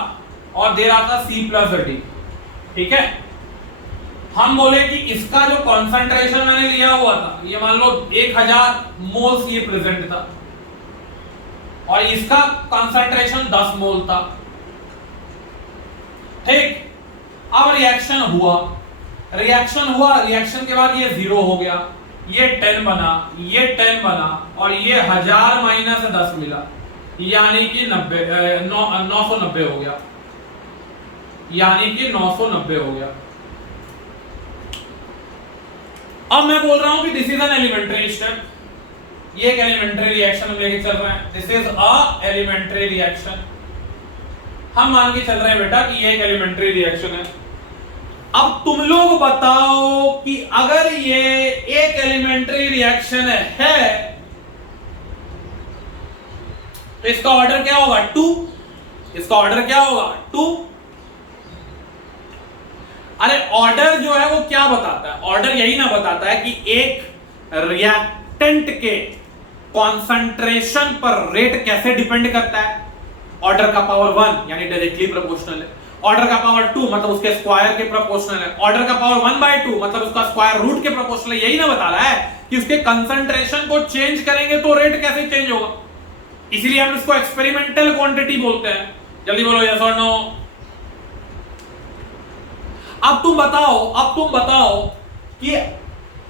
और दे रहा था C प्लस D, ठीक है। हम बोले कि इसका जो कॉन्सेंट्रेशन मैंने लिया हुआ था, ये मान लो 1000 मोल्स ये प्रेजेंट था और इसका कॉन्सेंट्रेशन 10 मोल था, ठीक। अब रिएक्शन हुआ, रिएक्शन के बाद ये 0 हो गया, ये 10 बना, ये 10 बना और ये 1000 माइनस 10 मिला, यानी कि 990 हो गया, यानी कि 990 हो गया। अब मैं बोल रहा हूं कि this is an elementary step, ये एक एलिमेंट्री रिएक्शन हम लेके चल रहे हैं। This is a elementary reaction, हम मान के चल रहे हैं बेटा कि ये एक एलिमेंट्री रिएक्शन है। अब तुम लोग बताओ कि अगर ये एक एलिमेंट्री रिएक्शन है तो इसका ऑर्डर क्या होगा? 2। इसका ऑर्डर क्या होगा? 2। अरे ऑर्डर जो है वो क्या बताता है? ऑर्डर यही ना बताता है कि एक रिएक्टेंट के कॉन्सेंट्रेशन पर रेट कैसे डिपेंड करता है। ऑर्डर का पावर 1 यानी डायरेक्टली प्रोपोर्शनल है, ऑर्डर का पावर 2 मतलब उसके स्क्वायर के प्रोपोर्शनल है, ऑर्डर का पावर 1/2 मतलब उसका स्क्वायर रूट के प्रोपोर्शनल है। यही ना बता रहा है कि उसके कंसंट्रेशन को चेंज करेंगे तो रेट कैसे चेंज होगा। इसलिए हम इसको एक्सपेरिमेंटल क्वांटिटी बोलते हैं। जल्दी बोलो यस और नो। अब तुम बताओ कि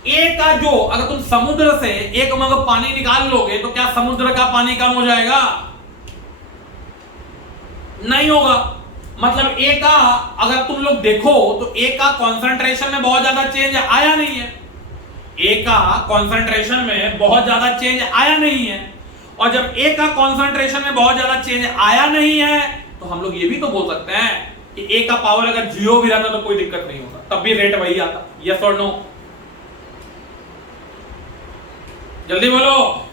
ए का जो, अगर तुम समुद्र से 1 मग पानी निकाल लोगे तो क्या समुद्र का पानी कम हो जाएगा? नहीं होगा। मतलब ए का अगर तुम लोग देखो तो ए का कॉन्सेंट्रेशन में बहुत ज्यादा चेंज आया नहीं है। ए का कॉन्सेंट्रेशन में बहुत ज्यादा चेंज आया नहीं है, और जब ए का कॉन्सेंट्रेशन में बहुत ज्यादा चेंज आया नहीं है तो हम लोग ये भी तो बोल सकते हैं कि ए का पावर अगर 0 भी रहता तो कोई दिक्कत नहीं होता, तब भी रेट वही आता। यस और नो? जल्दी बोलो।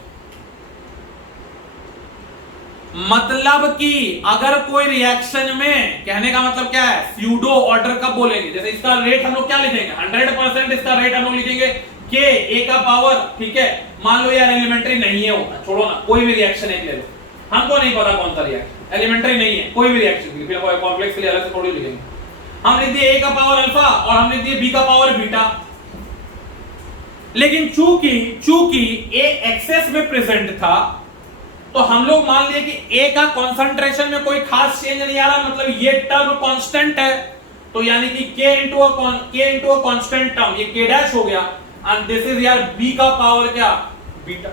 मतलब कि अगर कोई रिएक्शन में, कहने का मतलब क्या है, स्यूडो ऑर्डर कब बोलेंगे? जैसे इसका रेट हम लोग क्या लिखेंगे? 100% इसका रेट हम लोग लिखेंगे के ए का पावर, ठीक है। मान लो यार एलिमेंट्री नहीं है वो, छोड़ो ना, कोई भी रिएक्शन एक ले लो, हमको नहीं पता कौन सा रिएक्शन, एलिमेंट्री नहीं है, कोई भी रिएक्शन, फिर कॉम्प्लेक्स के लिए अलग से थोड़ी लिखेंगे। हम लिख दिए ए का पावर अल्फा और हम लिख दिए बी का पावर बीटा। लेकिन चूंकि ए एक्सेस में प्रेजेंट था तो हम लोग मान लिए कि ए का कॉन्सेंट्रेशन में कोई खास चेंज नहीं आ रहा, मतलब ये टर्म कांस्टेंट है, तो यानी कि k into a constant term, ये k डैश हो गया, एंड दिस इज यार b का पावर क्या? बीटा।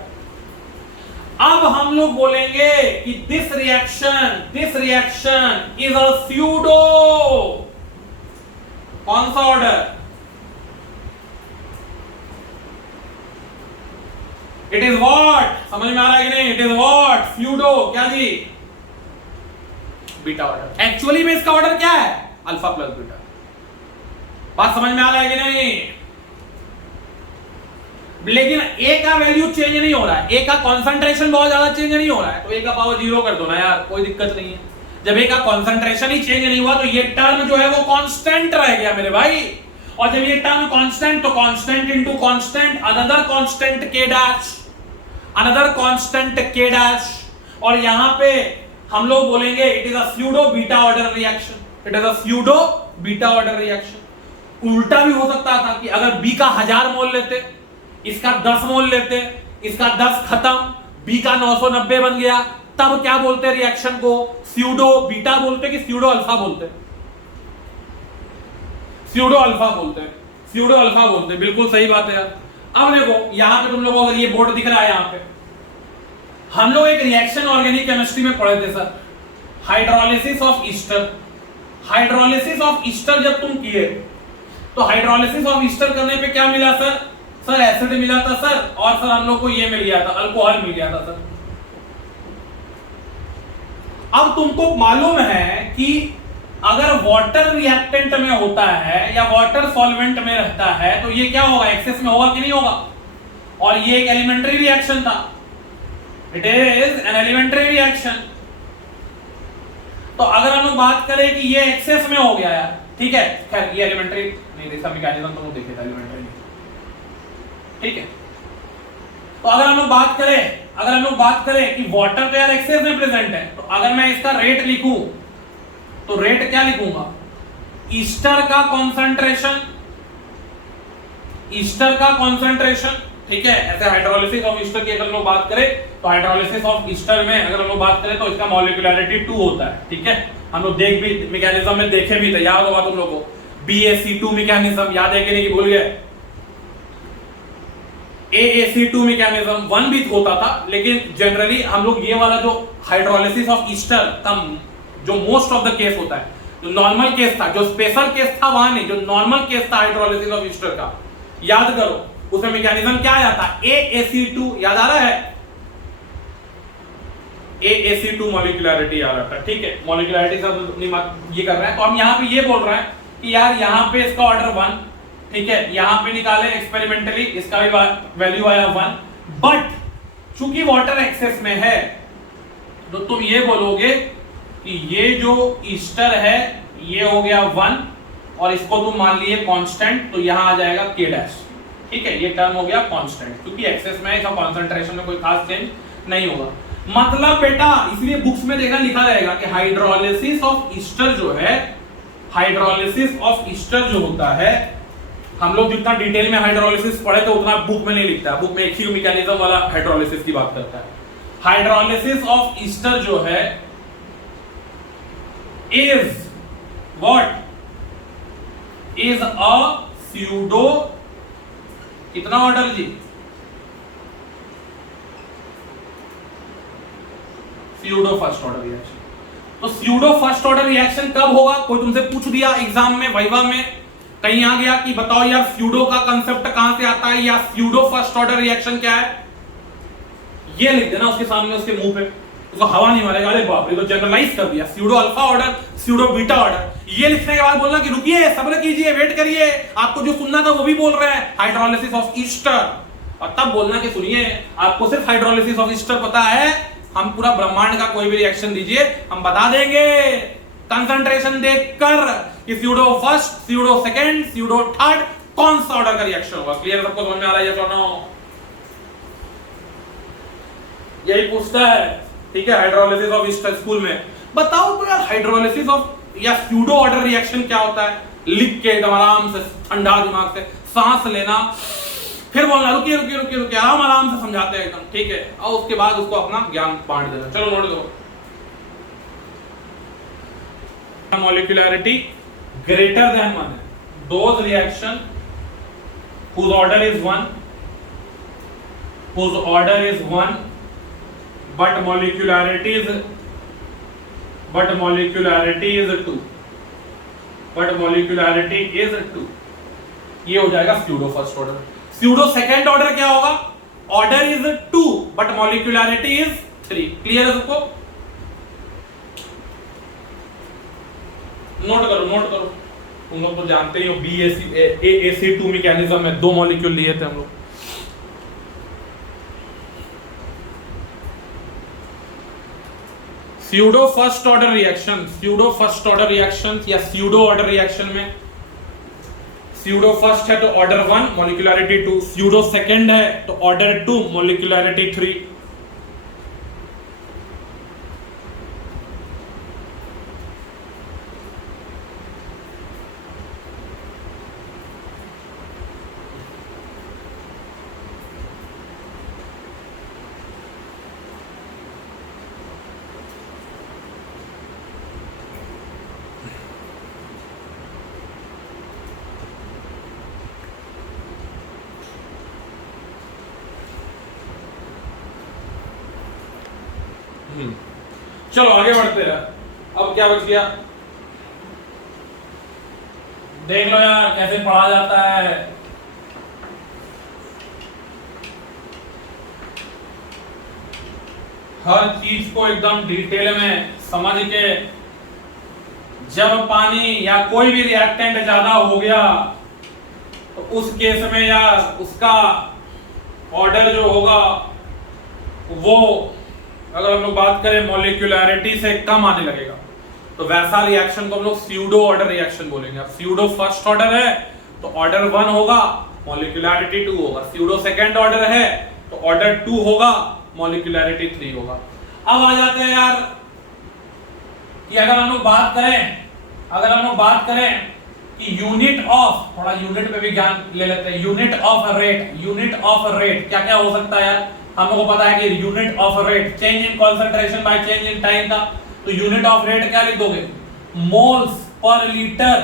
अब हम लोग बोलेंगे कि this reaction is a pseudo, कौन सा ऑर्डर? It is what? समझ में आ रहा है कि नहीं? It is what? स्यूडो क्या जी? Beta order. एक्चुअली में इसका ऑर्डर क्या है? Alpha plus beta. बात समझ में आ रहा है कि नहीं? लेकिन ए का वैल्यू चेंज नहीं हो रहा है, ए का कॉन्सेंट्रेशन बहुत ज्यादा चेंज नहीं हो रहा है, तो ए का पावर 0 कर दो ना यार, कोई दिक्कत नहीं है। जब ए का कॉन्सेंट्रेशन ही चेंज नहीं हुआ तो ये टर्म जो है वो कांस्टेंट रह गया मेरे भाई, और जब ये टर्म कांस्टेंट तो constant into constant, another constant k dash, another constant k dash, और यहां पे हम लोग बोलेंगे it is a pseudo beta order reaction, it is a pseudo beta order reaction. उल्टा भी हो सकता था कि अगर b का 1000 मोल लेते, इसका 10 मोल लेते, इसका 10 खत्म, b का 990 बन गया, तब क्या बोलते रिएक्शन को? स्यूडो बीटा बोलते कि स्यूडो अल्फा बोलते? स्यूडो अल्फा बोलते हैं, स्यूडो अल्फा बोलते हैं, बिल्कुल सही बात है यार। अब देखो यहां पे तुम लोगों को अगर ये बोर्ड दिख रहा है, यहां पे हम लोग एक रिएक्शन ऑर्गेनिक केमिस्ट्री में पढ़े थे sir, hydrolysis of Easter. Hydrolysis of Easter जब तुम किए तो हाइड्रोलिसिस ऑफ ईस्टर करने पे क्या मिला सर? सर एसिड मिला था सर, और सर हम लोग को ये मिल गया था, अल्कोहल मिल गया था सर। अब तुमको मालूम है कि अगर वाटर रिएक्टेंट में होता है या वाटर सॉल्वेंट में रहता है तो ये क्या होगा? एक्सेस में होगा कि नहीं होगा? और ये एक एलिमेंट्री रिएक्शन था, it is an elementary reaction. तो अगर हम लोग बात करें कि ये एक्सेस में हो गया यार, ठीक है, खैर ये एलिमेंट्री नहीं, इसका मैकेनिज्म तो देखे था, एलिमेंट्री नहीं, ठीक है। तो अगर हम लोग बात करें कि वाटर तो यार एक्सेस में प्रेजेंट है, तो अगर मैं इसका रेट लिखूं तो रेट क्या लिखूंगा? ईस्टर का कॉन्सेंट्रेशन, ठीक है। ऐसे हाइड्रोलिसिस ऑफ ईस्टर की अगर हम लोग बात करें तो हाइड्रोलिसिस ऑफ ईस्टर में अगर हम लोग बात करें तो इसका मॉलिक्यूलरिटी 2 होता है, ठीक है। हम लोग देख भी मैकेनिज्म में देखे भी थे, याद होगा तुम लोगों को, BaC2 मैकेनिज्म, याद है कि नहीं, भूल गए? AaC2 मैकेनिज्म 1 भी होता था, लेकिन जनरली हम लोग ये वाला जो हाइड्रोलिसिस ऑफ ईस्टर का जो मोस्ट ऑफ द केस होता है, जो नॉर्मल केस था, जो स्पेशल केस था वहां नहीं, जो नॉर्मल केस था हाइड्रोलिसिस ऑफ ईस्टर का, याद करो उसमें मैकेनिज्म क्या आया था? AaC2, याद आ रहा है? AaC2 मॉलिक्यूलरिटी आ रहा था, ठीक है। मॉलिक्यूलरिटी सब ये कर रहे हैं, तो हम यहाँ पे ये बोल रहे हैं कि यार यहाँ पे इसका ऑर्डर 1, ठीक है, यहाँ पे निकाले एक्सपेरिमेंटली, इसका भी वैल्यू आया 1, बट चूंकि वाटर एक्सेस में है तो तुम ये बोलोगे कि ये जो ईस्टर है ये हो गया 1 और इसको तुम मान लिए कांस्टेंट, तो यहां आ जाएगा K डैश, ठीक है, ये टर्म हो गया कांस्टेंट, क्योंकि एक्सेस में इसका कंसंट्रेशन में कोई खास चेंज नहीं होगा। मतलब बेटा इसलिए बुक्स में देखना लिखा रहेगा कि हाइड्रोलिसिस ऑफ ईस्टर जो है, हाइड्रोलिसिस ऑफ ईस्टर जो होता है, हम लोग जितना डिटेल में हाइड्रोलिसिस पढ़े तो उतना बुक में नहीं लिखता है, बुक में एक ही मैकेनिज्म वाला हाइड्रोलिसिस की बात करता है। हाइड्रोलिसिस ऑफ ईस्टर जो है is what, is a pseudo, कितना ऑर्डर जी, स्यूडो फर्स्ट ऑर्डर रिएक्शन। तो स्यूडो फर्स्ट ऑर्डर रिएक्शन कब होगा, कोई तुमसे पूछ दिया एग्जाम में, वाइवा में कहीं आ गया कि बताओ यार स्यूडो का कंसेप्ट कहां से आता है या स्यूडो फर्स्ट ऑर्डर रिएक्शन क्या है, ये लिख देना उसके सामने, उसके मुंह पे, उसको हवा नहीं मारेगा, अरे बाप रे तो जनरलाइज कर दिया, pseudo alpha order, pseudo beta order. ये लिखने के बाद बोलना कि रुकिए, सब्र कीजिए, वेट करिए, आपको जो सुनना था वो भी बोल रहे हैं, हाइड्रोलिसिस ऑफ ईस्टर, और तब बोलना कि सुनिए आपको सिर्फ हाइड्रोलिसिस ऑफ ईस्टर पता है, हम पूरा ब्रह्मांड का कोई भी रिएक्शन दीजिए हम बता देंगे कंसंट्रेशन देखकर कि pseudo first, pseudo second, pseudo third कौन सा ऑर्डर का रिएक्शन होगा। क्लियर, सबको समझ में आ रहा है या नो? यही पूछता है, ठीक है, हाइड्रोलिसिस ऑफ ईस्टर स्कूल में। बताओ तो यार हाइड्रोलिसिस ऑफ या स्यूडो ऑर्डर रिएक्शन क्या होता है, लिख के एकदम आराम से ठंडा दिमाग से सांस लेना, फिर बोलना रुकिए रुकिए रुकिए रुकिए, आराम से समझाते हैं एकदम, ठीक है, और उसके बाद उसको अपना ज्ञान बांट देना। चलो नोट करो, molecularity greater than 1 है those reaction whose order is 1, whose order is 1 but molecularity is 2, but molecularity is 2, ये हो जाएगा pseudo first order. Pseudo second order क्या होगा, order is 2 but molecularity is 3। Clear है सबको? नोट करो नोट करो, तुम लोग तो जानते ही हो AaC2 मैकेनिज्म में 2 मॉलिक्यूल लिए थे हम लोग। Pseudo first order reaction, pseudo first order reaction या स्यूडो ऑर्डर रिएक्शन में स्यूडो फर्स्ट है तो ऑर्डर 1 मॉलिक्यूलरिटी 2, स्यूडो सेकंड है तो ऑर्डर 2 मॉलिक्यूलरिटी 3। चलो आगे बढ़ते हैं, अब क्या बच गया देख लो यार कैसे पढ़ा जाता है। हर चीज को एकदम डिटेल में समझ के, जब पानी या कोई भी रिएक्टेंट ज्यादा हो गया तो उस केस में यार उसका ऑर्डर जो होगा वो, अगर हम लोग बात करें मॉलिक्यूलरिटी से कम आने लगेगा तो वैसा रिएक्शन को हम लोग स्यूडो ऑर्डर रिएक्शन बोलेंगे। अब स्यूडो फर्स्ट ऑर्डर है तो ऑर्डर 1 होगा, मॉलिक्यूलरिटी 2 होगा। स्यूडो सेकंड ऑर्डर है तो ऑर्डर 2 होगा, मॉलिक्यूलरिटी 3 होगा। अब आ जाते हैं यार कि अगर हम लोग बात करें कि यूनिट ऑफ, थोड़ा यूनिट पे भी ज्ञान ले लेते हैं, यूनिट ऑफ रेट क्या क्या हो सकता है यार। हम लोगों को पता है कि unit of rate change in concentration by change in time का, तो यूनिट ऑफ रेट क्या लिख दोगे, मोल्स पर लीटर,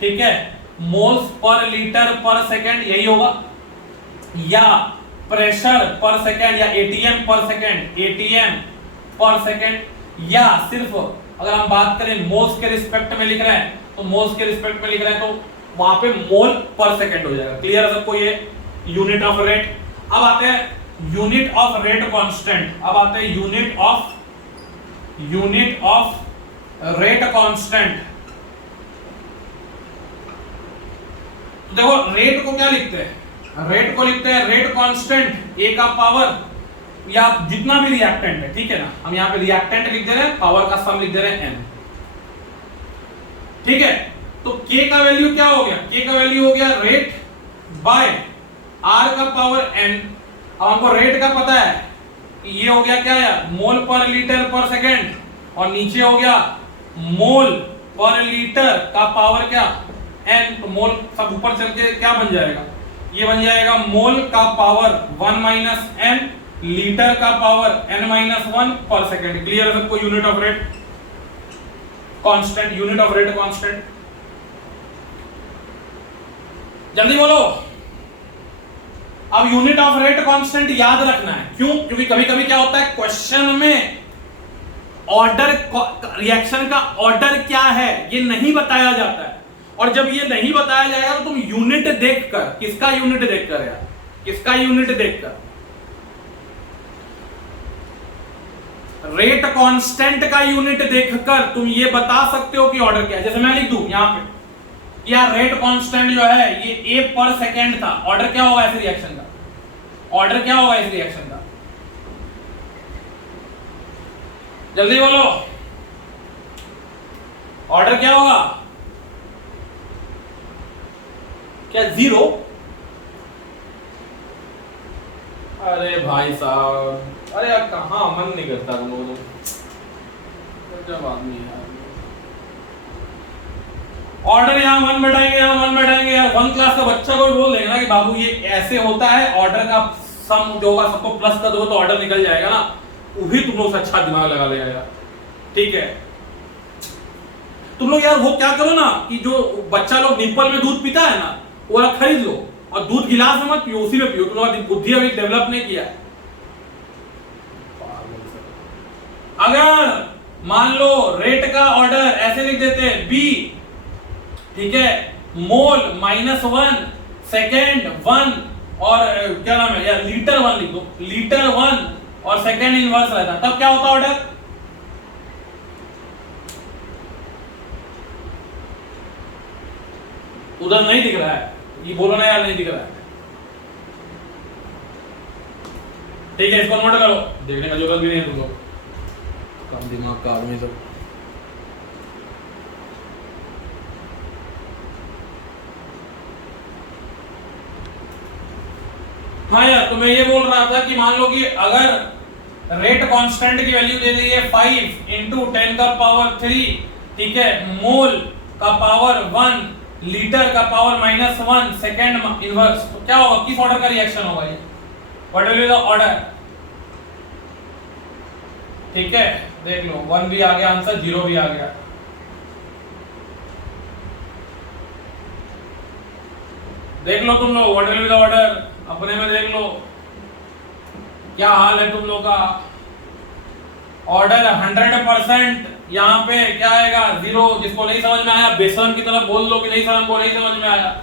ठीक है, मोल्स पर लीटर पर सेकंड यही होगा, या प्रेशर पर सेकंड या एटीएम पर सेकंड, या सिर्फ अगर हम बात करें मोल्स के रिस्पेक्ट में लिख रहे हैं तो मोल्स के रिस्पेक्ट में लिख रहे हैं तो वहां पे मोल पर सेकंड हो जाएगा। क्लियर है सबको ये यूनिट ऑफ रेट। अब आते हैं यूनिट ऑफ रेट कांस्टेंट, अब आते हैं unit of unit of rate constant. तो देखो रेट को क्या लिखते हैं, रेट को लिखते हैं रेट कांस्टेंट ए का पावर या जितना भी रिएक्टेंट है, ठीक है ना, हम यहाँ पे रिएक्टेंट लिख दे रहे हैं, पावर का सम लिख दे रहे हैं n, ठीक है। तो k का वैल्यू क्या हो गया, k का वैल्यू हो गया रेट बाय r का पावर n। अब हमको रेट का पता है, ये हो गया क्या है, मोल पर लीटर पर सेकेंड, और नीचे हो गया मोल पर लीटर का पावर क्या n। तो मोल सब ऊपर चल के क्या बन जाएगा, ये बन जाएगा मोल का पावर 1 माइनस n, लीटर का पावर n माइनस 1 पर सेकेंड। क्लियर है सबको, unit of rate constant, unit of rate constant. जल्दी बोलो। अब यूनिट ऑफ रेट कांस्टेंट याद रखना है, क्यों, क्योंकि कभी कभी क्या होता है क्वेश्चन में ऑर्डर, रिएक्शन का ऑर्डर क्या है ये नहीं बताया जाता है, और जब ये नहीं बताया जाएगा तो तुम यूनिट देखकर, किसका यूनिट देखकर यार, किसका यूनिट देखकर, रेट कांस्टेंट का यूनिट देखकर तुम ये बता सकते हो कि ऑर्डर क्या है। जैसे मैं लिख दूं यहां पे, यार रेट कांस्टेंट जो है ये ए पर सेकेंड था, ऑर्डर क्या होगा इस रिएक्शन का, ऑर्डर क्या होगा इस रिएक्शन का, जल्दी बोलो, ऑर्डर क्या होगा, क्या 0? अरे भाई साहब, अरे यार कहाँ मन नहीं करता तुम लोगों को, जब आदमी है ऑर्डर यहाँ 1 बैठाएंगे, यहाँ 1 बैठाएंगे, यार 1 क्लास का बच्चा को भी बोल देगा ना कि बाबू ये ऐसे होता है, ऑर्डर का सम जो होगा सबको प्लस कर दो तो ऑर्डर निकल जाएगा ना, वो भी तुम लोग से अच्छा दिमाग लगा लेगा यार, ठीक है। तुम लोग यार वो क्या करो ना कि जो बच्चा लोग निप्पल में दूध पीता है ना, वो वाला खरीद लो और दूध गिलास में मत पियो, उसी में पियो, तुम लोग बुद्धि अभी डेवलप नहीं किया है। अगर मान लो रेट का ऑर्डर ऐसे लिख देते बी, ठीक है, मोल -1, सेकेंड 1, और क्या नाम है यार, लीटर 1 लिख दो, लीटर 1 और सेकेंड इनवर्स रहता, तब क्या होता ऑर्डर, उधर नहीं दिख रहा है, ये बोलो ना यार नहीं दिख रहा है, ठीक है, इसको नोट करो, देखने का जरूरत भी नहीं है तुम लोग, कम दिमाग का आदमी सब। हाँ यार, तो मैं ये बोल रहा था कि मान लो कि अगर रेट कांस्टेंट की वैल्यू दे दी है 5 इंटू 10 का पावर 3, ठीक है, मोल का पावर 1, लीटर का पावर -1, सेकेंड इनवर्स, तो क्या होगा, किस ऑर्डर का रिएक्शन होगा ये, what will be the order, ठीक है, देख लो 1 भी आ गया आंसर, 0 भी आ गया, देख लो तुम लोग, what will be the order, अपने में देख लो क्या हाल है तुम लोग का, ऑर्डर 100%, यहाँ पे क्या आएगा 0, जिसको नहीं समझ में आया बेशरम की तरफ बोल दो कि नहीं सर हमको नहीं समझ में आया,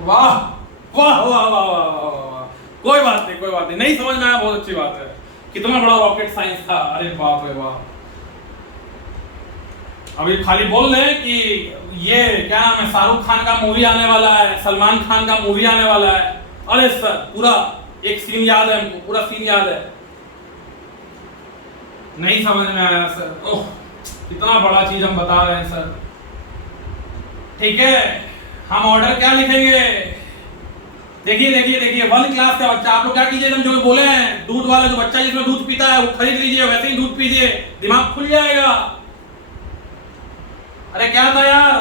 वाह वाह वाह वाह वाह, कोई बात नहीं, कोई बात नहीं, नहीं समझ में आया बहुत अच्छी बात है, कितना बड़ा रॉकेट साइंस था, अरे बाप रे बाप। अभी खाली बोल रहे हैं कि ये क्या नाम है, शाहरुख खान का मूवी आने वाला है, सलमान खान का मूवी आने वाला है, अरे सर पूरा एक सीन याद है हमको, पूरा सीन याद है, नहीं समझ में आया सर, ओह कितना बड़ा चीज हम बता रहे हैं सर, ठीक है, हम ऑर्डर क्या लिखेंगे, देखिए देखिए देखिए 1 क्लास का बच्चा, आप लोग क्या कीजिए, एकदम जो बोले हैं दूध वाला जो बच्चा जिसमें दूध पीता है वो खरीद लीजिए, वैसे ही दूध पीजिए, दिमाग खुल जाएगा। अरे क्या था यार,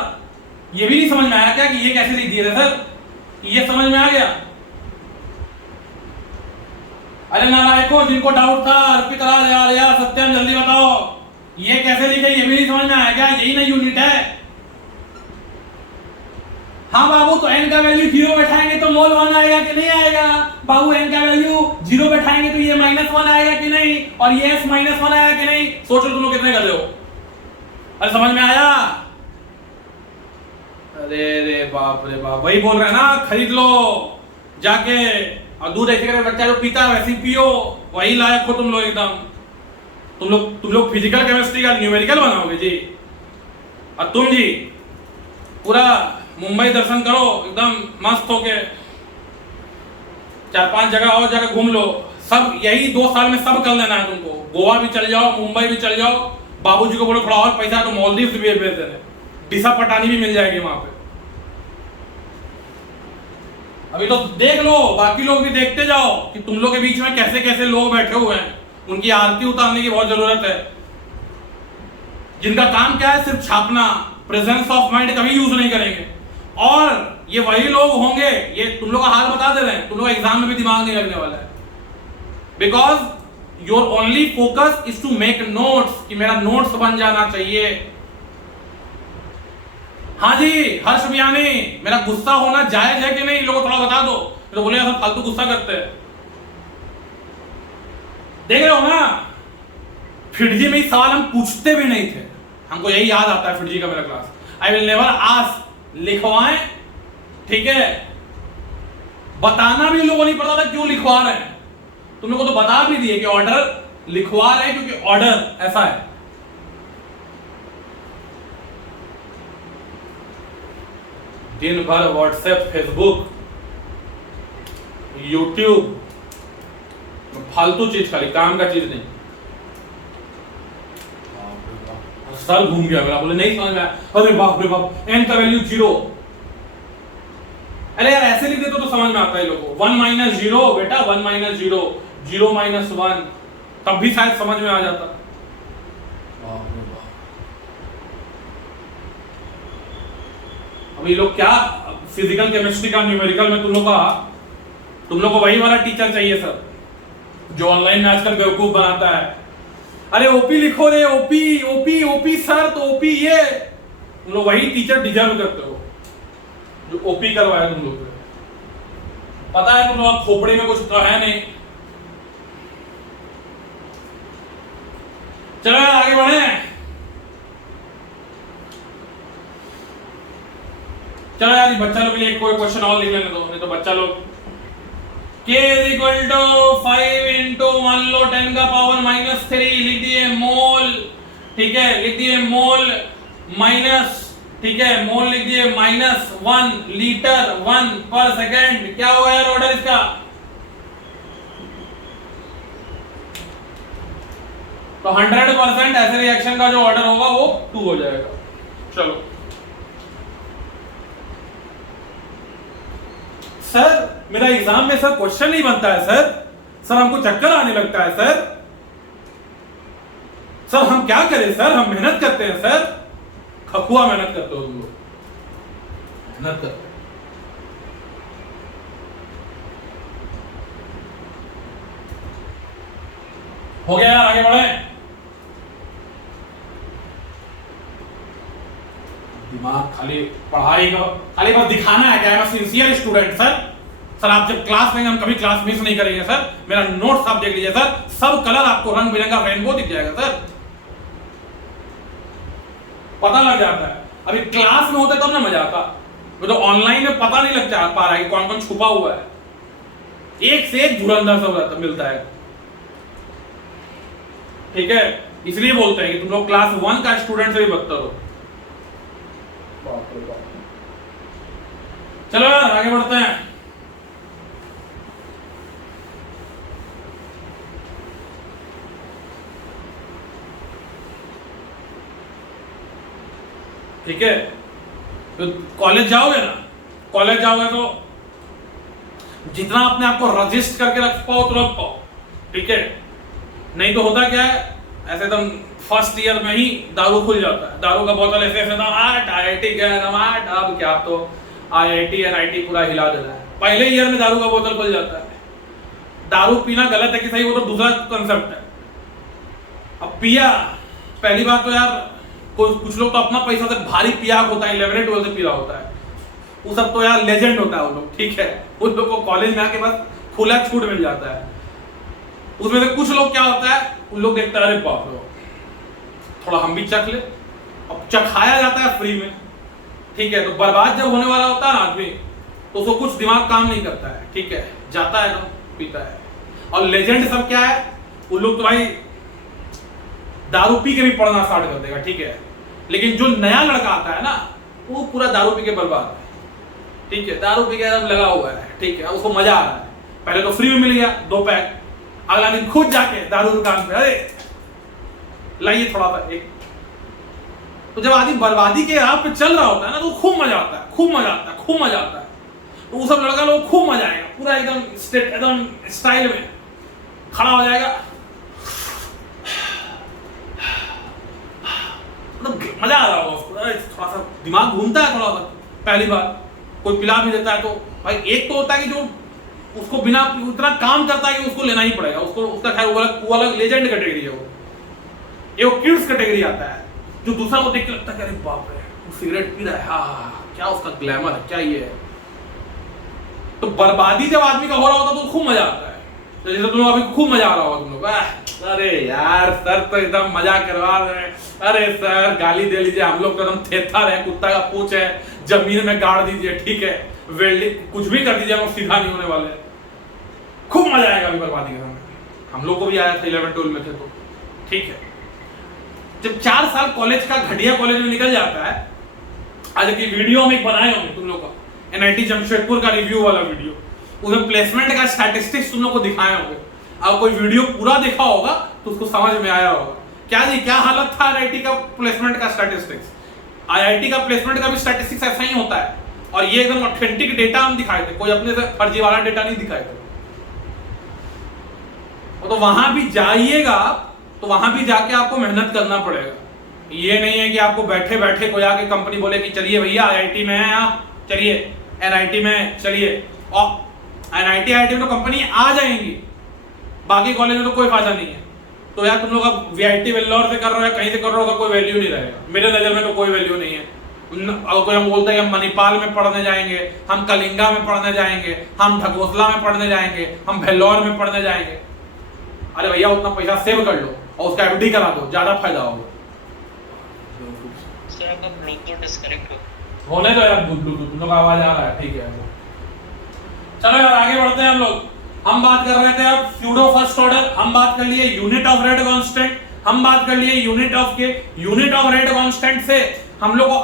ये भी नहीं समझ में आया क्या कि ये कैसे लिख दिए थे सर, ये समझ में आ गया, अरे नालायकों जिनको डाउट था, अर्पित राज या सत्यम जल्दी बताओ ये कैसे लिखे, ये भी नहीं समझ में आया क्या, यही ना यूनिट है। हाँ बाबू, तो n का वैल्यू 0 बैठाएंगे तो मोल 1 आएगा कि नहीं आएगा, बाबू n का वैल्यू 0 बैठाएंगे तो ये -1 आएगा कि नहीं, और ये s -1 आएगा कि नहीं, सोचो तुम लोग कितने गधे हो, अरे समझ में आया, अरे रे बाप रे बाप, वही बोल रहे हैं ना, खरीद लो जाके और दूध ऐसे करके बच्चा जो पीता है वैसे ही पियो, वही लायक हो तुम लोग एकदम। तुम लोग फिजिकल केमिस्ट्री का न्यूमेरिकल बनाओगे जी। और तुम जी पूरा मुंबई दर्शन करो एकदम मस्त होके, 4-5 जगह और जगह घूम लो, सब यही 2 साल में सब कर लेना है तुमको। गोवा भी चल जाओ, मुंबई भी चल जाओ, बाबूजी को बोलो थोड़ा और पैसा तो मालदीव भी भेज देने, दिशा पटानी भी मिल जाएगी वहां पे। अभी तो देख लो, बाकी लोग भी देखते जाओ कि तुम लोग के बीच में कैसे कैसे लोग बैठे हुए हैं, उनकी आरती उतारने की बहुत जरूरत है, जिनका काम क्या है सिर्फ छापना, प्रेजेंस ऑफ माइंड कभी यूज नहीं करेंगे। और ये वही लोग होंगे, ये तुम लोग का हाल बता दे रहे हैं, तुम लोग का एग्जाम में भी दिमाग नहीं लगने वाला है, because your only focus is to make notes, कि मेरा नोट्स बन जाना चाहिए। हाँ जी हर्ष बियानी, मेरा गुस्सा होना जायज है कि नहीं, लोगों को थोड़ा बता दो, तो बोले सब फालतू गुस्सा करते हैं। देख रहे हो ना, फिटजी में ही सवाल हम पूछते भी नहीं थे, हमको यही याद आता है फिटजी का मेरा class, I will never ask, लिखवाएं, ठीक है। बताना भी लोगों को नहीं पता था क्यों लिखवा रहे हैं, तुम लोगों को तो बता भी दिए कि ऑर्डर लिखवा रहे हैं क्योंकि ऑर्डर ऐसा है। दिन भर व्हाट्सएप, फेसबुक, यूट्यूब, फालतू चीज, खाली काम का चीज नहीं। सर घूम गया मेरा, बोले नहीं समझ में आया, अरे बाप रे बाप, n का वैल्यू 0। अरे यार ऐसे लिख दे तो समझ में आता है लोगों को, 1 - 0 बेटा, 1 - 0, 0 - 1, तब भी शायद समझ में आ जाता। अभी लोग क्या फिजिकल केमिस्ट्री का न्यूमेरिकल में तुम लोग को वही वाला टीचर चाहिए सर, जो ऑनलाइन में आजकल बेवकूफ बनाता है। अरे ओपी लिखो रे, ओपी ओपी ओपी सर, तो ओपी ये, तुम लोग वही टीचर डिजर्व करते हो जो ओपी करवाया तुम लोग। पता है तुम लोग खोपड़े में कुछ तो है नहीं। चलो आगे बढ़े, चलो यार बच्चा लोग के लिए कोई क्वेश्चन और लिख लेने दो, नहीं तो बच्चा लोग k = 5 * 1 लो 10 का पावर -3 लिख दिए मोल, ठीक है, लिख दिए मोल माइनस, ठीक है, मोल लिख दिए -1 लीटर 1 पर सेकंड। क्या होगा यार ऑर्डर इसका? तो 100% ऐसे रिएक्शन का जो ऑर्डर होगा वो 2 हो जाएगा। चलो सर मेरा एग्जाम में सर क्वेश्चन नहीं बनता है सर हमको चक्कर आने लगता है सर हम क्या करें सर, हम मेहनत करते हैं सर। खकुआ मेहनत करते हो तुम लोग, मेहनत करते हो गया यार, आगे बढ़े। दिमाग खाली पढ़ाई का, खाली बस दिखाना है क्या, सिंसियर स्टूडेंट सर आप जब क्लास में, हम कभी क्लास मिस नहीं करेंगे सर, मेरा नोट्स आप देख लीजिए सर, सब कलर आपको रंग बिरंगा रेनबो दिख जाएगा सर, पता लग जाता है। अभी क्लास में होता तब ना मजा आता, वो तो ऑनलाइन में पता नहीं लग पा रहा है कि कौन कौन छुपा हुआ है, एक से एक धुरंधर सब मिलता है, ठीक है। इसलिए बोलते हैं कि तुम लोग क्लास 1 का स्टूडेंट से भी बदतर हो। चलो यार आगे बढ़ते हैं। ठीक है, तो कॉलेज जाओगे ना, कॉलेज जाओगे तो जितना अपने आप को रजिस्ट करके रख पाओ तो रख पाओ, ठीक है। नहीं तो होता क्या है, ऐसे एकदम फर्स्ट ईयर में ही दारू खुल जाता है, दारू का बोतल ऐसे ऐसे IIT गया, अब क्या तो IIT NIT पूरा हिला देता है। पहले ईयर में दारू का बोतल खुल जाता है। दारू पीना गलत है कि सही, वो तो दूसरा कंसेप्ट है। अब पिया, पहली बात तो यार कुछ लोग तो अपना पैसा से भारी पिया होता है, 11 12 से पी रहा होता है, वो सब तो यार लेजेंड होता है वो लोग, ठीक है। उन लोग को कॉलेज में आके बस खुला छूट मिल जाता है। उसमें से कुछ लोग क्या होता है, उन लोग देखते हैं अरे बाप रे थोड़ा हम भी चख ले, अब चखाया जाता है फ्री में, ठीक है। तो बर्बाद जब होने वाला होता है ना आदमी, तो उसको कुछ दिमाग काम नहीं करता है, ठीक है, जाता है तो पीता है। और लेजेंड सब क्या है, वो लोग तो भाई दारू पी के भी पढ़ना स्टार्ट कर देगा, ठीक है, लेकिन जो नया लड़का आता है ना वो पूरा दारू पी के बर्बाद है, ठीक है, दारू पी के एकदम लगा हुआ है, ठीक है, उसको मजा आ रहा है। पहले तो फ्री में मिल गया 2 पैक, अगला दिन खुद जाके दारू दुकान पे अरे लाइए थोड़ा सा एक। तो जब आदमी बर्बादी के राह पे चल रहा होता है ना तो खूब मजा आता है, खूब मजा आता है, खूब मजा आता है। तो वो सब लड़का लोग खूब मजा आएगा, पूरा एकदम स्टाइल में खड़ा हो जाएगा, मतलब मजा आ रहा होगा उसको, थोड़ा सा दिमाग घूमता है, थोड़ा सा पहली बार कोई पिला भी देता है तो भाई एक तो होता है कि जो उसको बिना उतना काम करता है कि उसको लेना ही पड़ेगा, उसको उसका खैर वो अलग लेजेंड कैटेगरी है, वो किड्स कैटेगरी आता है, जो दूसरा को देख के लगता है अरे बाप रे वो सिगरेट पी रहा है, हाँ क्या उसका ग्लैमर है, क्या ये है। तो बर्बादी जब आदमी का हो रहा होता तो खूब मजा आता है, तो जैसे तुम लोग अभी खूब मजा आ रहा होगा तुम लोग, अरे यार सर तो एकदम मजा करवा रहे हैं, अरे सर गाली दे लीजिए, हम लोग तो एकदम थेथर है, कुत्ता का पूंछ है, जमीन में गाड़ दीजिए, ठीक है, वेल्डिंग कुछ भी कर दीजिए, हम सीधा नहीं होने वाले। खूब मजा आएगा अभी बर्बादी का समय। हम लोग को भी आया था 11-12 में थे तो, ठीक है। जब 4 साल कॉलेज का घटिया कॉलेज में निकल जाता है, आज की वीडियो में बनाए होंगे तुम लोग का एनआईटी जमशेदपुर का रिव्यू वाला वीडियो, उसमें प्लेसमेंट का स्टैटिस्टिक्स तुम लोग को दिखाए होंगे। अब कोई वीडियो पूरा देखा होगा तो उसको समझ में आया होगा क्या जी क्या हालत था आईआईटी का प्लेसमेंट का स्टैटिस्टिक्स। आईआईटी का प्लेसमेंट का भी स्टैटिस्टिक्स ऐसा ही होता है, और ये एकदम ऑथेंटिक डेटा हम दिखाए थे, कोई अपने से फर्जी वाला डेटा नहीं दिखाए थे। तो वहां भी जाइएगा तो वहां भी जाके आपको मेहनत करना पड़ेगा। ये नहीं है कि आपको बैठे बैठे कोई आके कंपनी बोले कि चलिए भैया आईआईटी में हैं आप, चलिए एनआईटी में चलिए, और एनआईटी आईआईटी में तो कंपनी आ जाएंगी, बाकी कॉलेज में तो कोई फायदा नहीं है। तो यार तुम लोग अब वीआईटी वेल्लोर से कर रहे हो, कहीं से कर रहे हो, कोई वैल्यू नहीं रहेगा, मेरे नजर में तो कोई वैल्यू नहीं है। अगर कोई हम बोलते हैं हम मणिपाल में पढ़ने जाएंगे, हम कलिंगा में पढ़ने जाएंगे, हम ढकोसला में पढ़ने जाएंगे, हम भेल्लोर में पढ़ने जाएंगे, अरे भैया उतना पैसा सेव कर लो और उसका एफडी करा दो, ज्यादा फायदा होगा। सर आपका ब्लूटूथ डिस्कनेक्ट होने दो यार, ब्लूटूथ तुम लोग आवाज आ रहा है, ठीक है। चलो यार आगे बढ़ते हैं हम लोग। हम बात कर रहे थे अब स्यूडो फर्स्ट ऑर्डर, हम बात कर लिए यूनिट ऑफ रेट कांस्टेंट, हम बात कर लिए यूनिट ऑफ के यूनिट ऑफ रेट कांस्टेंट से हम लोग को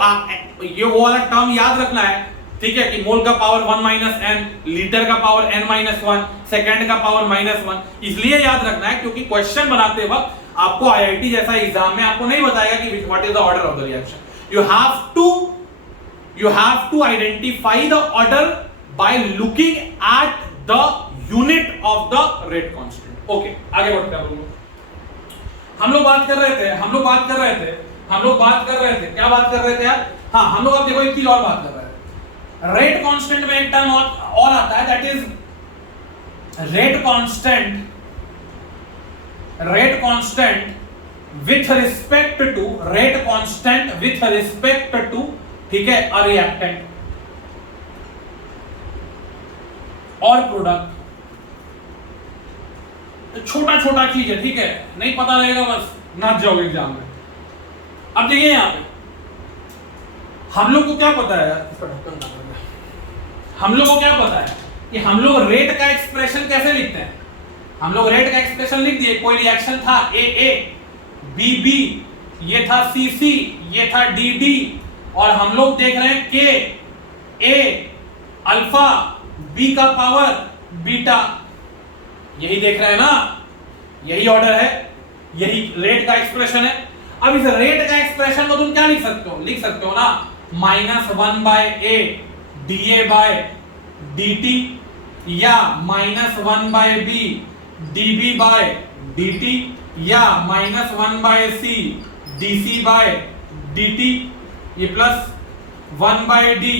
ये वो वाला टर्म याद रखना है, ठीक है, कि मोल का पावर 1 माइनस एन, लीटर का पावर n माइनस 1, सेकेंड का पावर -1। इसलिए याद रखना है क्योंकि क्वेश्चन बनाते वक्त आपको आईआईटी जैसा एग्जाम में आपको नहीं बताएगा कि what is the order of the reaction. You have to identify the order by looking at the unit of the rate constant. Okay आगे बढ़ते हैं। हम लोग बात कर रहे थे क्या बात कर रहे थे यार, हाँ हम लोग अब देखो एक चीज और बात कर रहे हैं। रेट कांस्टेंट में एक टर्म और आता है, that is rate constant with respect to ठीक है अ रिएक्टेंट और प्रोडक्ट। छोटा छोटा चीज है, ठीक है, नहीं पता रहेगा बस नाच जाओगे एग्जाम में। अब देखिए यहां पे हम लोग को क्या पता है यार, इसका ढक्कन ना लगे। हम लोग को क्या पता है कि हम लोग रेट का एक्सप्रेशन कैसे लिखते हैं। हम लोग रेट का एक्सप्रेशन लिख दिए, कोई रिएक्शन था ए बी बी, ये था सी सी, ये था डी डी, और हम लोग देख रहे हैं के ए अल्फा बी का पावर बीटा, यही देख रहे हैं ना, यही ऑर्डर है, यही रेट का एक्सप्रेशन है। अब इस रेट का एक्सप्रेशन को तुम क्या लिख सकते हो ना -1 by a d A by d t, या -1 by b d B by d t, या -1 by c d C by d t, ये +1 by d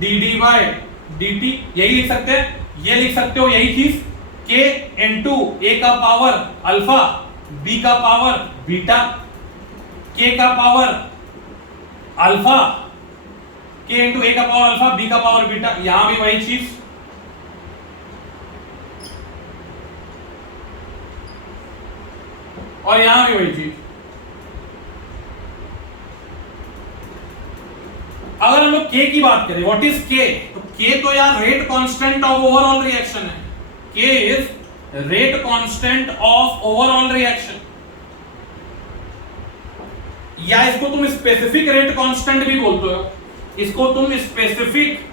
d D by d t, यही लिख सकते हैं। ये लिख सकते हो यही चीज k इंटू ए का पावर अल्फा, b का पावर बीटा, k का पावर अल्फा, k इंटू ए का पावर अल्फा, b का पावर बीटा, यहां भी वही चीज। और यहां भी वही चीज। अगर हम लोग k की बात करें, व्हाट इज k, तो K तो यार rate constant of overall reaction है, K is rate constant of overall reaction, या इसको तुम स्पेसिफिक रेट कांस्टेंट भी बोलते हो, इसको तुम स्पेसिफिक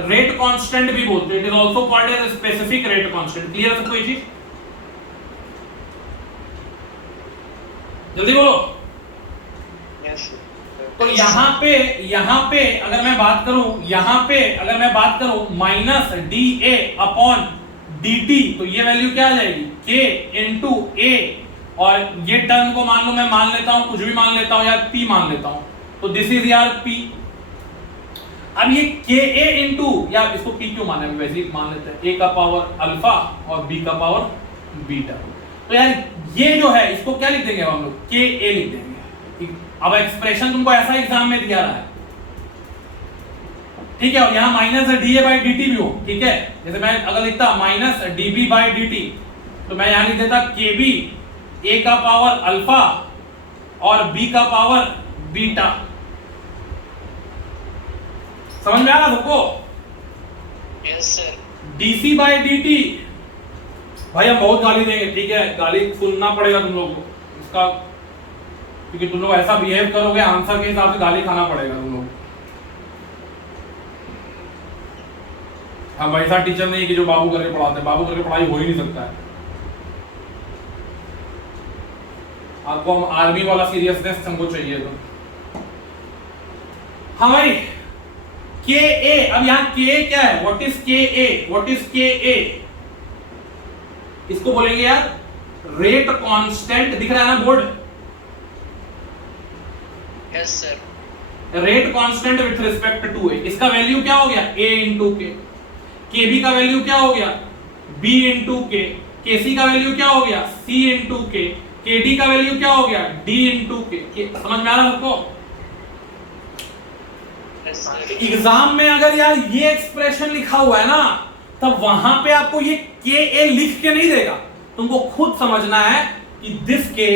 रेट कांस्टेंट भी बोलते हो, it is also called as specific rate constant. Clear है सबको ये चीज? जल्दी बोलो। Yes, sir. तो यहां पे अगर मैं बात करूं माइनस डी ए अपॉन डी टी, तो ये वैल्यू क्या आ जाएगी? के इंटू ए, और ये टर्म को मान लो मैं मान लेता हूं, कुछ भी मान लेता हूं, यार पी मान लेता हूं, तो दिस इज यार पी। अब ये के ए इंटू, यार इसको पी क्यों माने, वैसे ही मान लेते हैं, ए का पावर अल्फा और बी का पावर बीटा। तो यार ये जो है इसको क्या लिख देंगे हम लोग? के ए लिख देंगे। अब एक्सप्रेशन तुमको ऐसा एग्जाम में दिया रहा है, ठीक है, और यहां minus d A by d t भी हो, ठीक है, जैसे मैं अगर लिखता minus d B by d t, तो मैं यहां लिख देता के बी ए का पावर अल्फा और बी का पावर बीटा। समझ में आ रहा सबको? Yes, sir. D C by d, भाई हम बहुत गाली देंगे, ठीक है, गाली सुनना पड़ेगा तुम लोगों को इसका, क्योंकि तुम लोग ऐसा बिहेव करोगे आंसर के हिसाब से गाली खाना पड़ेगा तुम लोग। हम ऐसा टीचर नहीं कि जो बाबू करके पढ़ाते हैं, बाबू करके पढ़ाई हो ही नहीं सकता है। आपको हम आर्मी वाला सीरियसनेस हमको चाहिए तो। हाँ भाई, के ए, अब यहाँ के क्या है? व्हाट इज के ए? व्हाट इज के ए? इसको बोलेंगे यार रेट कांस्टेंट, दिख रहा है ना board? Yes, sir. Rate constant with respect to a, इसका वैल्यू क्या हो गया? ए इंटू के। के बी का वैल्यू क्या हो गया? बी इंटू के। के सी का वैल्यू क्या हो गया? सी इंटू के। के डी का वैल्यू क्या हो गया? डी इंटू के। समझ में आ रहा है सबको? Yes, sir. एग्जाम में अगर यार ये एक्सप्रेशन लिखा हुआ है ना, तब वहां पे आपको ये के ए लिख के नहीं देगा, तुमको खुद समझना है कि this k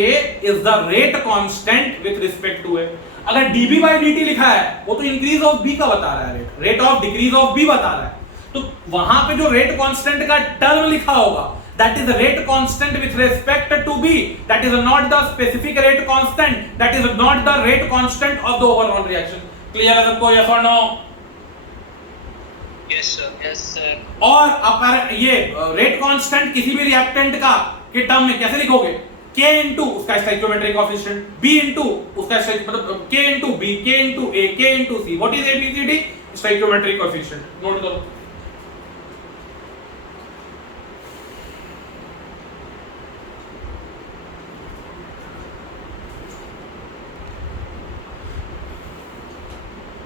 is the rate constant with respect to a. अगर dB by dt लिखा है, वो तो इंक्रीज ऑफ b का बता रहा है, rate of decrease of b बता रहा है, तो वहां पे जो रेट कांस्टेंट का टर्म लिखा होगा, that is the rate constant with respect to b, that is not the specific rate constant, that is not the rate constant of the overall reaction। Clear है सबको? yes or no? Yes, sir. Yes, sir. और अगर ये rate constant किसी भी reactant का के term में कैसे लिखोगे? k इंटू उसका स्टोइकियोमेट्रिक कोएफिशिएंट, b इंटू उसका मतलब k into b, k into a, k into c, what is ABCD? Stoichiometric coefficient. Note करो।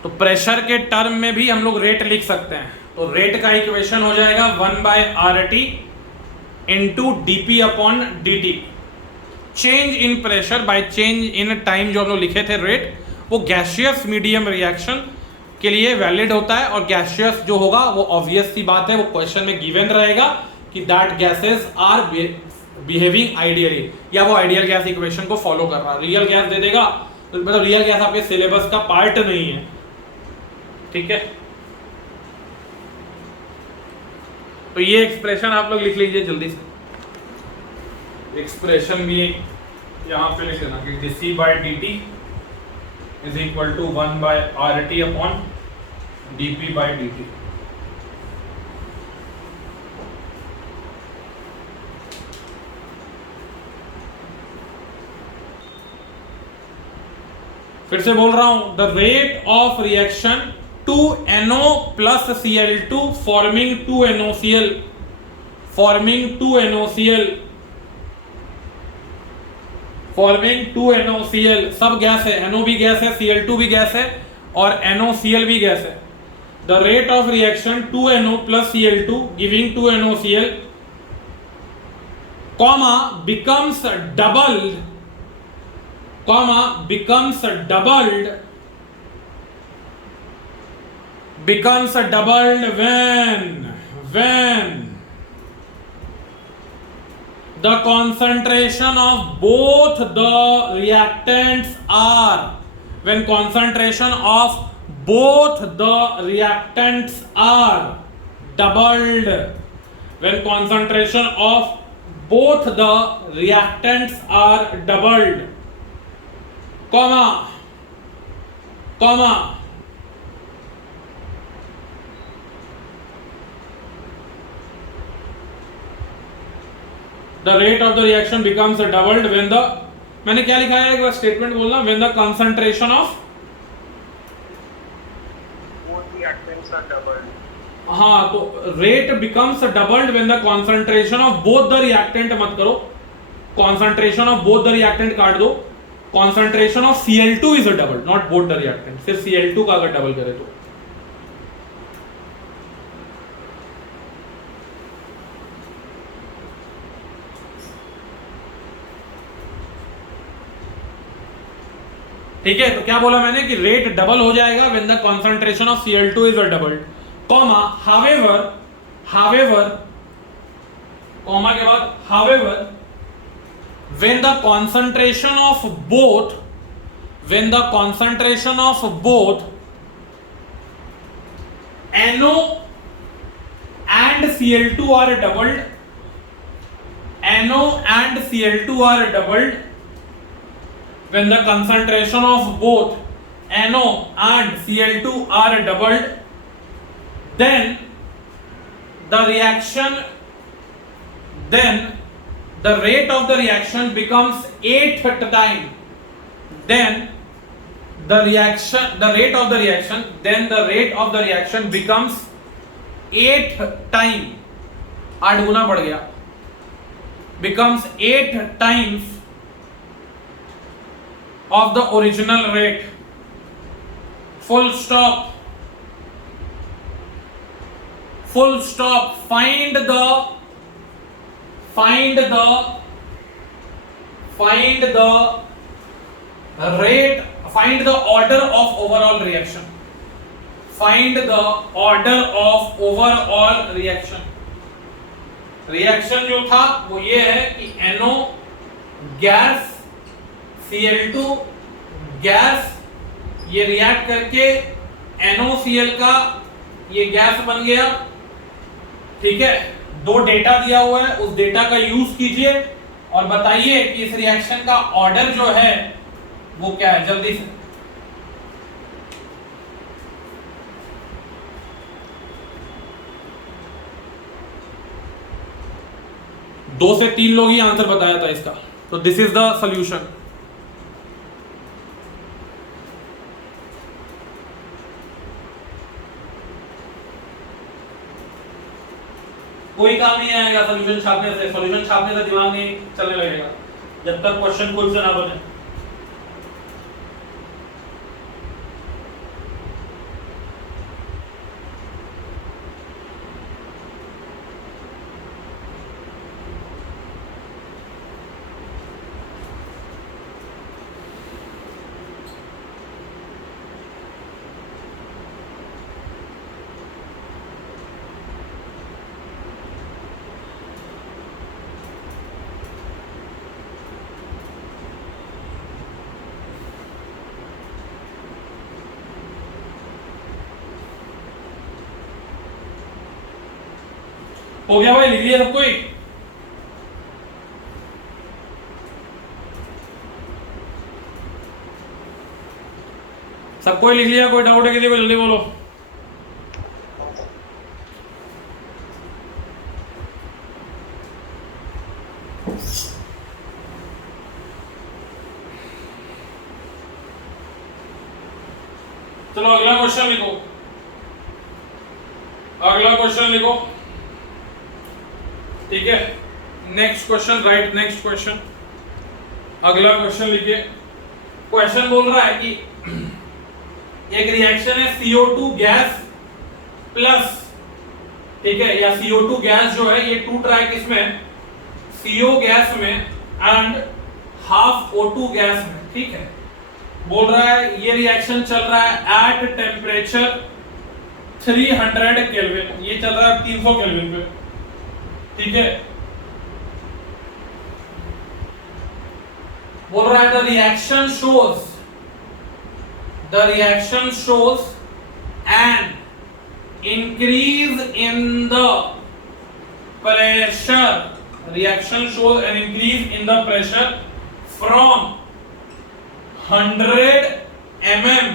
तो प्रेशर के टर्म में भी हम लोग रेट लिख सकते हैं, तो रेट का इक्वेशन हो जाएगा 1/RT into dP upon dt। Change in pressure by change in time जो हम लोग लिखे थे रेट, वो गैसियस मीडियम रिएक्शन के लिए वैलिड होता है, और गैसियस जो होगा वो ऑब्वियस सी बात है, वो क्वेश्चन में गिवन रहेगा कि that gases are behaving ideally, या वो आइडियल गैस इक्वेशन को फॉलो कर रहा है। रियल गैस दे देगा तो मतलब रियल गैस आपके सिलेबस का पार्ट नहीं है, ठीक है। तो ये एक्सप्रेशन आप लोग लिख लीजिए जल्दी से, एक्सप्रेशन भी यहां पे लिख लेना कि dC by dt is equal to 1/RT upon dP by dt। फिर से बोल रहा हूं, the rate of reaction 2NO plus Cl2 forming 2NOCl, forming 2NOCl, सब गैस है, NO भी गैस है, Cl2 भी गैस है और NOCl भी गैस है। The rate of reaction 2NO plus Cl2 giving 2NOCl, comma becomes doubled when the concentration of both the reactants are, when concentration of both the reactants are doubled, when concentration of both the reactants are doubled, comma the rate of the reaction becomes doubled when the, मैंने क्या लिखा है एक बार statement बोलना, when the concentration of, both reactants are doubled. हाँ तो rate becomes doubled when the concentration of both the reactant, मत करो concentration of both the reactant काट दो, concentration of Cl2 is doubled, not both the reactant, सिर्फ Cl2 का अगर double करे तो। ठीक है, तो क्या बोला मैंने कि रेट डबल हो जाएगा when the concentration of Cl2 is doubled, comma however comma के बाद however when the concentration of both NO and Cl2 are doubled, NO and Cl2 are doubled, when the concentration of both NO and Cl2 are doubled, then the rate of the reaction becomes 8 time, then the rate of the reaction becomes 8 time, 8 गुना बढ़ गया, becomes 8 times of the original rate, full stop, find the rate, find the order of overall reaction, reaction जो था वो ये है कि NO gas Cl2 gas ये react करके NOCl का ये गैस बन गया, ठीक है। दो डेटा दिया हुआ है, उस डेटा का यूज कीजिए और बताइए कि इस रिएक्शन का ऑर्डर जो है वो क्या है, जल्दी से। दो से तीन लोग ही आंसर बताया था इसका, तो दिस इज द सॉल्यूशन। कोई काम नहीं आएगा सॉल्यूशन छापने से, दिमाग नहीं चलने लगेगा जब तक क्वेश्चन खुद से ना बने। हो गया भाई, लिख लिया सब कोई? सब कोई लिख लिया? कोई डाउट है किसी को? जल्दी बोलो। चलो अगला क्वेश्चन लिखो, ठीक है। Next question, right next question, अगला क्वेश्चन लिखिए। क्वेश्चन बोल रहा है कि एक रिएक्शन है CO2 गैस प्लस, ठीक है, या CO2 गैस जो है ये टूट रहा है किसमें, CO गैस में एंड हाफ O2 गैस में, ठीक है। बोल रहा है ये रिएक्शन चल रहा है एट टेम्परेचर 300 केल्विन, ये चल रहा है 300 केल्विन पे, ठीक है। बोल रहा है the reaction shows an increase in the pressure, reaction shows an increase in the pressure from 100 mm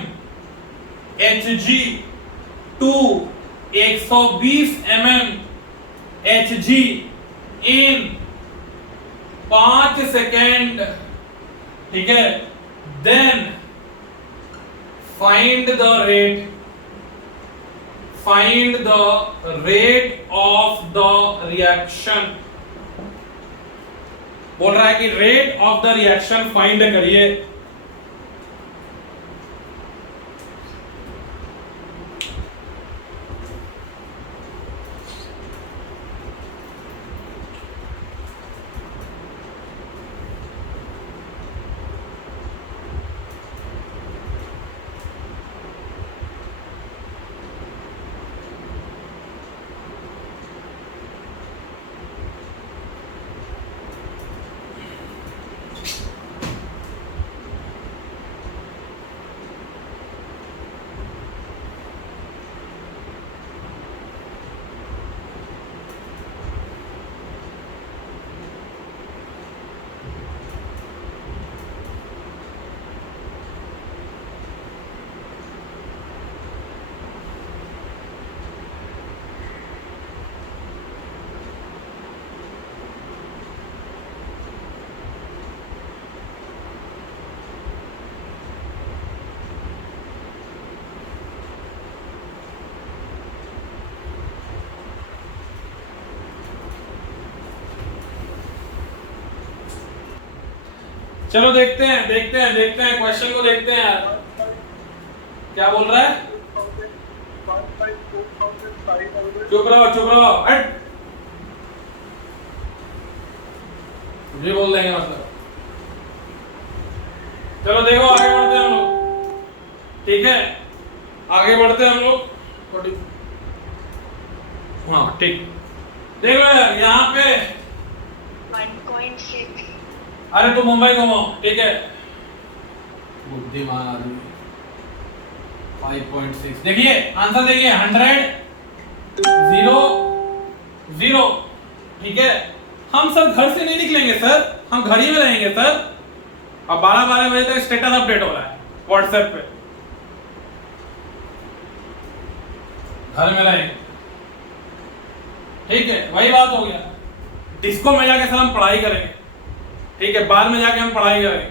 Hg to 120 mm Hg in 5 second, ठीक है। Then find the rate of the reaction. बोल रहा है कि rate of the reaction find करिए। चलो देखते हैं क्वेश्चन को देखते हैं यार, क्या बोल रहा है। चुप रहो हट, ये बोल देंगे मतलब। चलो देखो आगे बढ़ते हैं हम लोग, ठीक है, आगे बढ़ते हैं हम लोग थोड़ी। हाँ ठीक, देखो यार यहाँ पे 1.6। अरे तो मुंबई घूमो, ठीक है, बुद्धिमान आदमी। 5.6 देखिए आंसर देखिए 100 0 0, ठीक है। हम सर घर से नहीं निकलेंगे सर, हम घर ही में रहेंगे सर। अब 12 बजे तक स्टेटस अपडेट हो रहा है व्हाट्सएप पे, घर में रहेंगे, ठीक है। वही बात हो गया, डिस्को में जाके सर हम पढ़ाई करेंगे, ठीक है, बाद में जाके हम पढ़ाई करेंगे।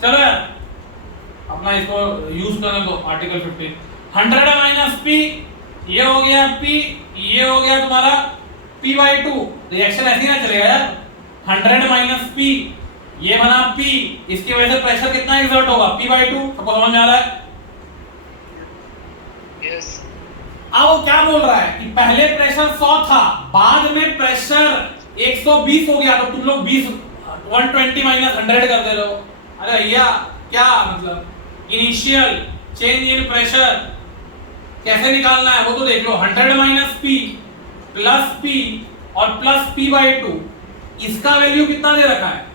चलो यार अपना इसको यूज करने दो। आर्टिकल 15 100 माइनस पी, ये हो गया पी, ये हो गया तुम्हारा p/2। रिएक्शन ऐसे ही ना चलेगा यार। 100 माइनस पी, ये बना पी, इसकी वजह से प्रेशर कितना एक्सर्ट होगा p/2। सबको समझ में आ रहा है? यस। अब वो क्या बोल रहा है कि पहले प्रेशर 100 था, बाद में प्रेशर 120 हो गया, तो तुम लोग 120 माइनस 100 कर दे रहे हो। अरे भैया क्या मतलब, इनिशियल चेंज इन प्रेशर कैसे निकालना है वो तो देख लो। 100 माइनस पी प्लस पी और प्लस p/2, इसका वैल्यू कितना दे रखा है,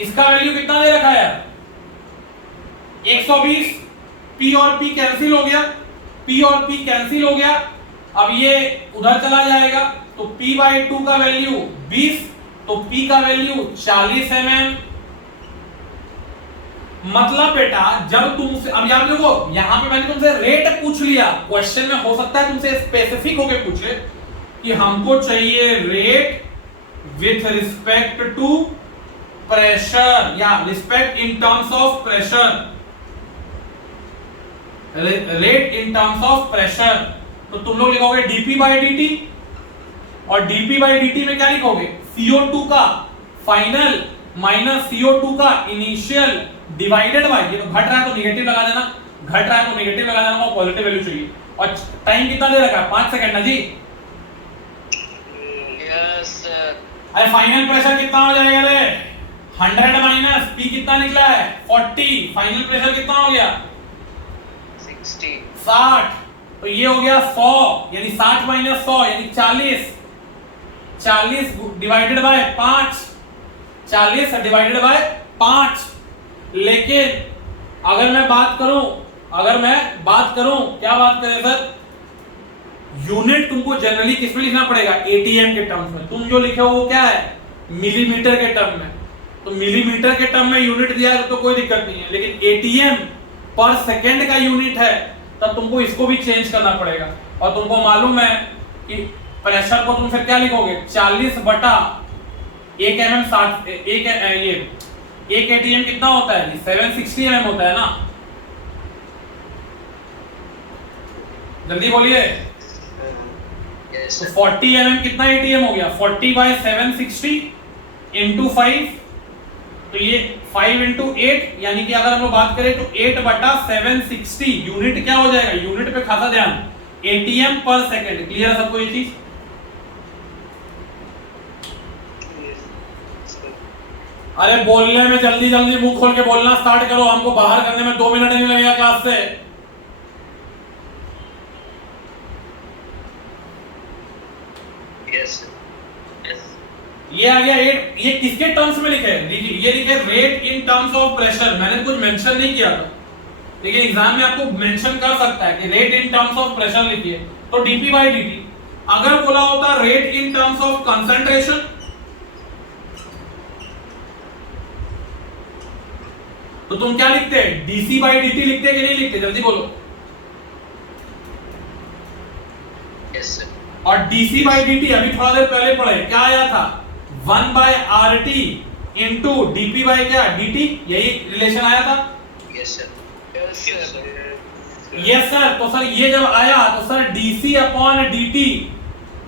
इसका वैल्यू कितना दे रखा है यार 120। p और p कैंसिल हो गया, p और p कैंसिल हो गया। अब ये उधर चला जाएगा तो p/2 का वैल्यू 20, तो p का वैल्यू 40 mm। मतलब बेटा जब तुमसे, अब यार देखो यहां पे मैंने तुमसे रेट पूछ लिया, क्वेश्चन में हो सकता है तुमसे स्पेसिफिक होके पूछे कि हमको चाहिए rate with respect to pressure या respect in terms of pressure, rate in terms of pressure. तो तुम लोग लिखोगे dp/dt, और dp/dt में क्या लिखोगे, CO2 का फाइनल माइनस CO2 का इनिशियल डिवाइडेड बाय, ये तो घट रहा है तो नेगेटिव लगा देना, घट रहा है तो नेगेटिव लगा देना, और पॉजिटिव वैल्यू चाहिए। और टाइम कितना दे रखा है 5 सेकंड ना जी। Yes sir. अरे फाइनल प्रेशर कितना हो जाएगा रे, 100 माइनस p कितना निकला है 40, फाइनल प्रेशर कितना हो गया 60। तो ये हो गया 100, यानी 60 माइनस 100 यानी 40, 40 डिवाइडेड बाय 5, 40 डिवाइडेड बाय 5। लेकिन अगर मैं बात करूं क्या बात करें सर, यूनिट तुमको जनरली किस में लिखना पड़ेगा, एटीएम के टर्म्स में। तुम जो लिखे हो वो क्या है, मिलीमीटर के टर्म में। तो मिलीमीटर के टर्म में यूनिट दिया है तो कोई दिक्कत नहीं है, लेकिन एटीएम पर सेकंड का यूनिट है तब तुमको इसको भी चेंज करना पड़ेगा। और तुमको मालूम है कि प्रेशर को तुम फिर क्या लिखोगे, 40 बटा 1 mm 60, एक एटीएम कितना होता है, 760 mm होता है ना, जल्दी बोलिए। Yes, तो sir. 40 mm कितना एटीएम हो गया, 40 बाय 760 इंटू 5, तो ये 5 इंटू 8, यानी कि अगर हम लोग बात करें तो 8 बटा 760 यूनिट क्या हो जाएगा, यूनिट पे खासा ध्यान, एटीएम पर सेकंड। क्लियर है सबको ये चीज? अरे बोलने में जल्दी जल्दी मुंह खोल के बोलना स्टार्ट करो, हमको बाहर करने में 2 मिनट नहीं लगेगा क्लास से। Yes, sir. Yes. ये आ गया 8, ये किसके टर्म्स में लिखे है, ये लिखे rate in terms of pressure. मैंने कुछ मेंशन नहीं किया था, लेकिन एग्जाम में आपको मेंशन कर सकता है कि rate in terms of pressure लिखिए, तो डीपी बाय डीटी। अगर बोला होता rate in terms of concentration, तो तुम क्या लिखते हैं, डीसी बाय डीटी लिखते कि नहीं लिखते, जल्दी बोलो। Yes, sir. और डीसी बाय डीटी अभी थोड़ा देर पहले पढ़े, क्या आया था, 1 बाय आरटी इंटू डीपी बाय क्या, डीटी, यही रिलेशन आया था। Yes, sir. Yes, sir. Yes sir. तो सर ये जब आया तो सर डीसी अपॉन डीटी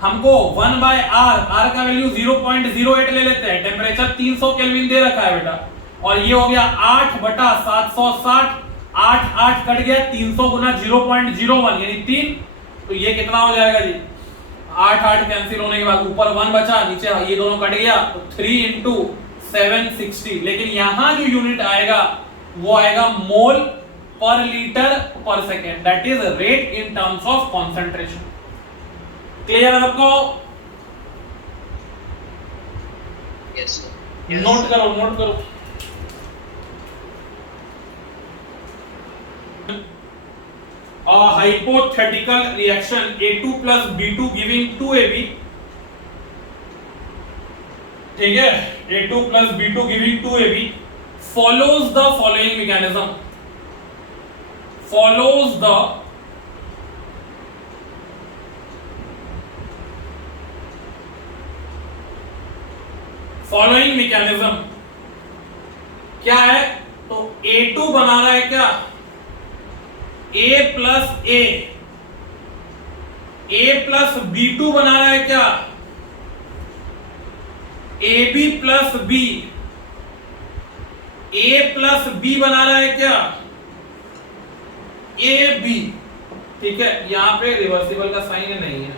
हमको 1 बाय आर का वैल्यू 0.08 ले लेते हैं, टेम्परेचर 300 केल्विन दे रखा है बेटा, और ये हो गया 8 बटा 760, 8 कट गया, 300 गुना 0.01 यानी 3, तो ये कितना हो जाएगा जी, 8 कैंसिल होने के बाद ऊपर 1 बचा, नीचे ये दोनों कट गया, तो 3 इंटू 760। लेकिन यहां जो यूनिट आएगा वो आएगा मोल पर लीटर पर second, that is rate in terms of concentration. Clear है सबको? Yes, sir. Yes, note sir. करो। A hypothetical reaction A2 plus B2 giving 2AB, ठीक है, A2 plus B2 giving 2AB follows the following mechanism, follows the following mechanism। क्या है, तो A2 बना रहा है क्या, A plus A plus B2 बना रहा है क्या, AB plus B, A plus B बना रहा है क्या, AB। ठीक है, यहां पे रिवर्सिबल का साइन नहीं है,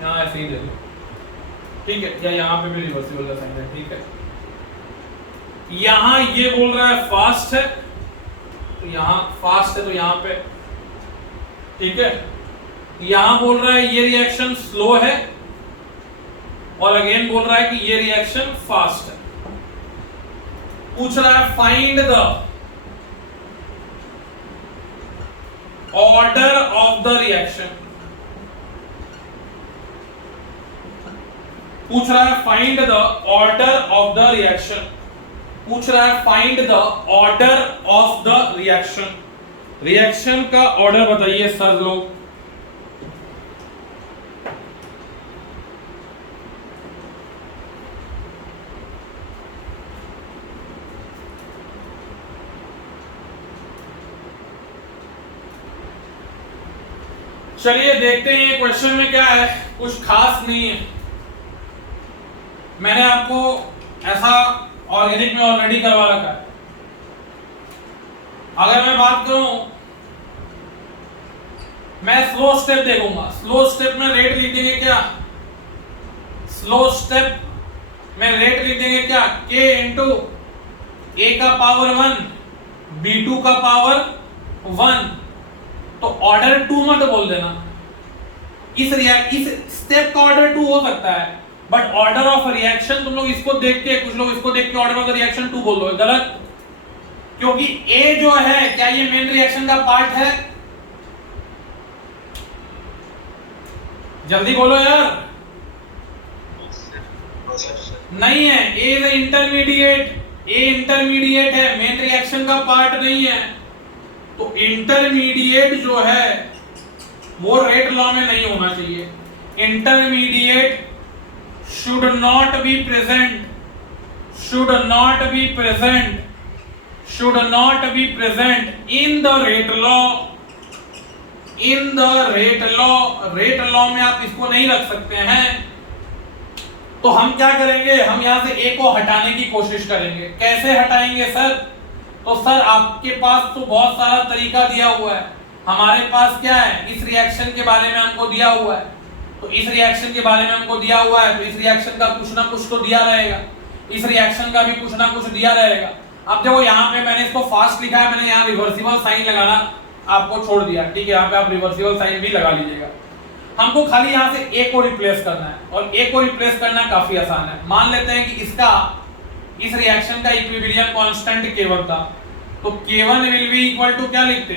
यहां ऐसे ही दे दो, ठीक है, या यहां पे भी रिवर्सिबल का साइन है, ठीक है। यहां ये बोल रहा है फास्ट है, तो यहां फास्ट है तो यहां पे, ठीक है, यहां बोल रहा है ये रिएक्शन स्लो है, और अगेन बोल रहा है कि ये रिएक्शन फास्ट है। पूछ रहा है find the order of the reaction, पूछ रहा है find the order of the reaction, पूछ रहा है find the order of the reaction. Reaction का ऑर्डर बताइए सर लोग। चलिए देखते हैं क्वेश्चन में क्या है, कुछ खास नहीं है, मैंने आपको ऐसा ऑर्गेनिक में ऑलरेडी करवा रखा है। अगर मैं बात करूं, मैं स्लो स्टेप देखूंगा, स्लो स्टेप में रेट लिख देंगे क्या, स्लो स्टेप में रेट लिख देंगे क्या, K इंटू A का पावर 1 B2 का पावर 1, तो ऑर्डर 2 मत बोल देना, इस स्टेप का ऑर्डर 2 हो सकता है, बट ऑर्डर ऑफ रिएक्शन तुम लोग इसको देख के, कुछ लोग इसको देख के ऑर्डर ऑफ द रिएक्शन 2 बोल दो, गलत। क्योंकि ए जो है क्या ये मेन रिएक्शन का पार्ट है? जल्दी बोलो यार। नहीं है, ए इज इंटरमीडिएट, ए इंटरमीडिएट है, मेन रिएक्शन का पार्ट नहीं है। तो इंटरमीडिएट जो है वो रेट लॉ में नहीं होना चाहिए। Intermediate should not be present, should not be present, should not be present in the rate law, in the rate law, rate law में आप इसको नहीं रख सकते हैं। तो हम क्या करेंगे, हम यहां से ए को हटाने की कोशिश करेंगे। कैसे हटाएंगे सर? तो सर आपके पास तो बहुत सारा तरीका दिया हुआ है, हमारे पास क्या है, इस रिएक्शन के बारे में हमको दिया हुआ है। तो इस रिएक्शन के बारे में हमको दिया हुआ है, तो इस रिएक्शन का कुछ ना कुछ तो दिया रहेगा, इस रिएक्शन का भी कुछ ना कुछ दिया रहेगा। अब देखो यहाँ पे मैंने इसको फास्ट लिखा है, मैंने यहाँ रिवर्सिबल साइन लगाना आपको छोड़ दिया, ठीक है, यहाँ पे आप रिवर्सिबल साइन भी लगा लीजिएगा। हमको खाली यहाँ से ए को रिप्लेस करना है, और ए को रिप्लेस करना काफी आसान है। मान लेते हैं कि इसका, इस रिएक्शन का इक्विलिब्रियम कांस्टेंट K1 था, तो K1 will be equal to क्या लिखते,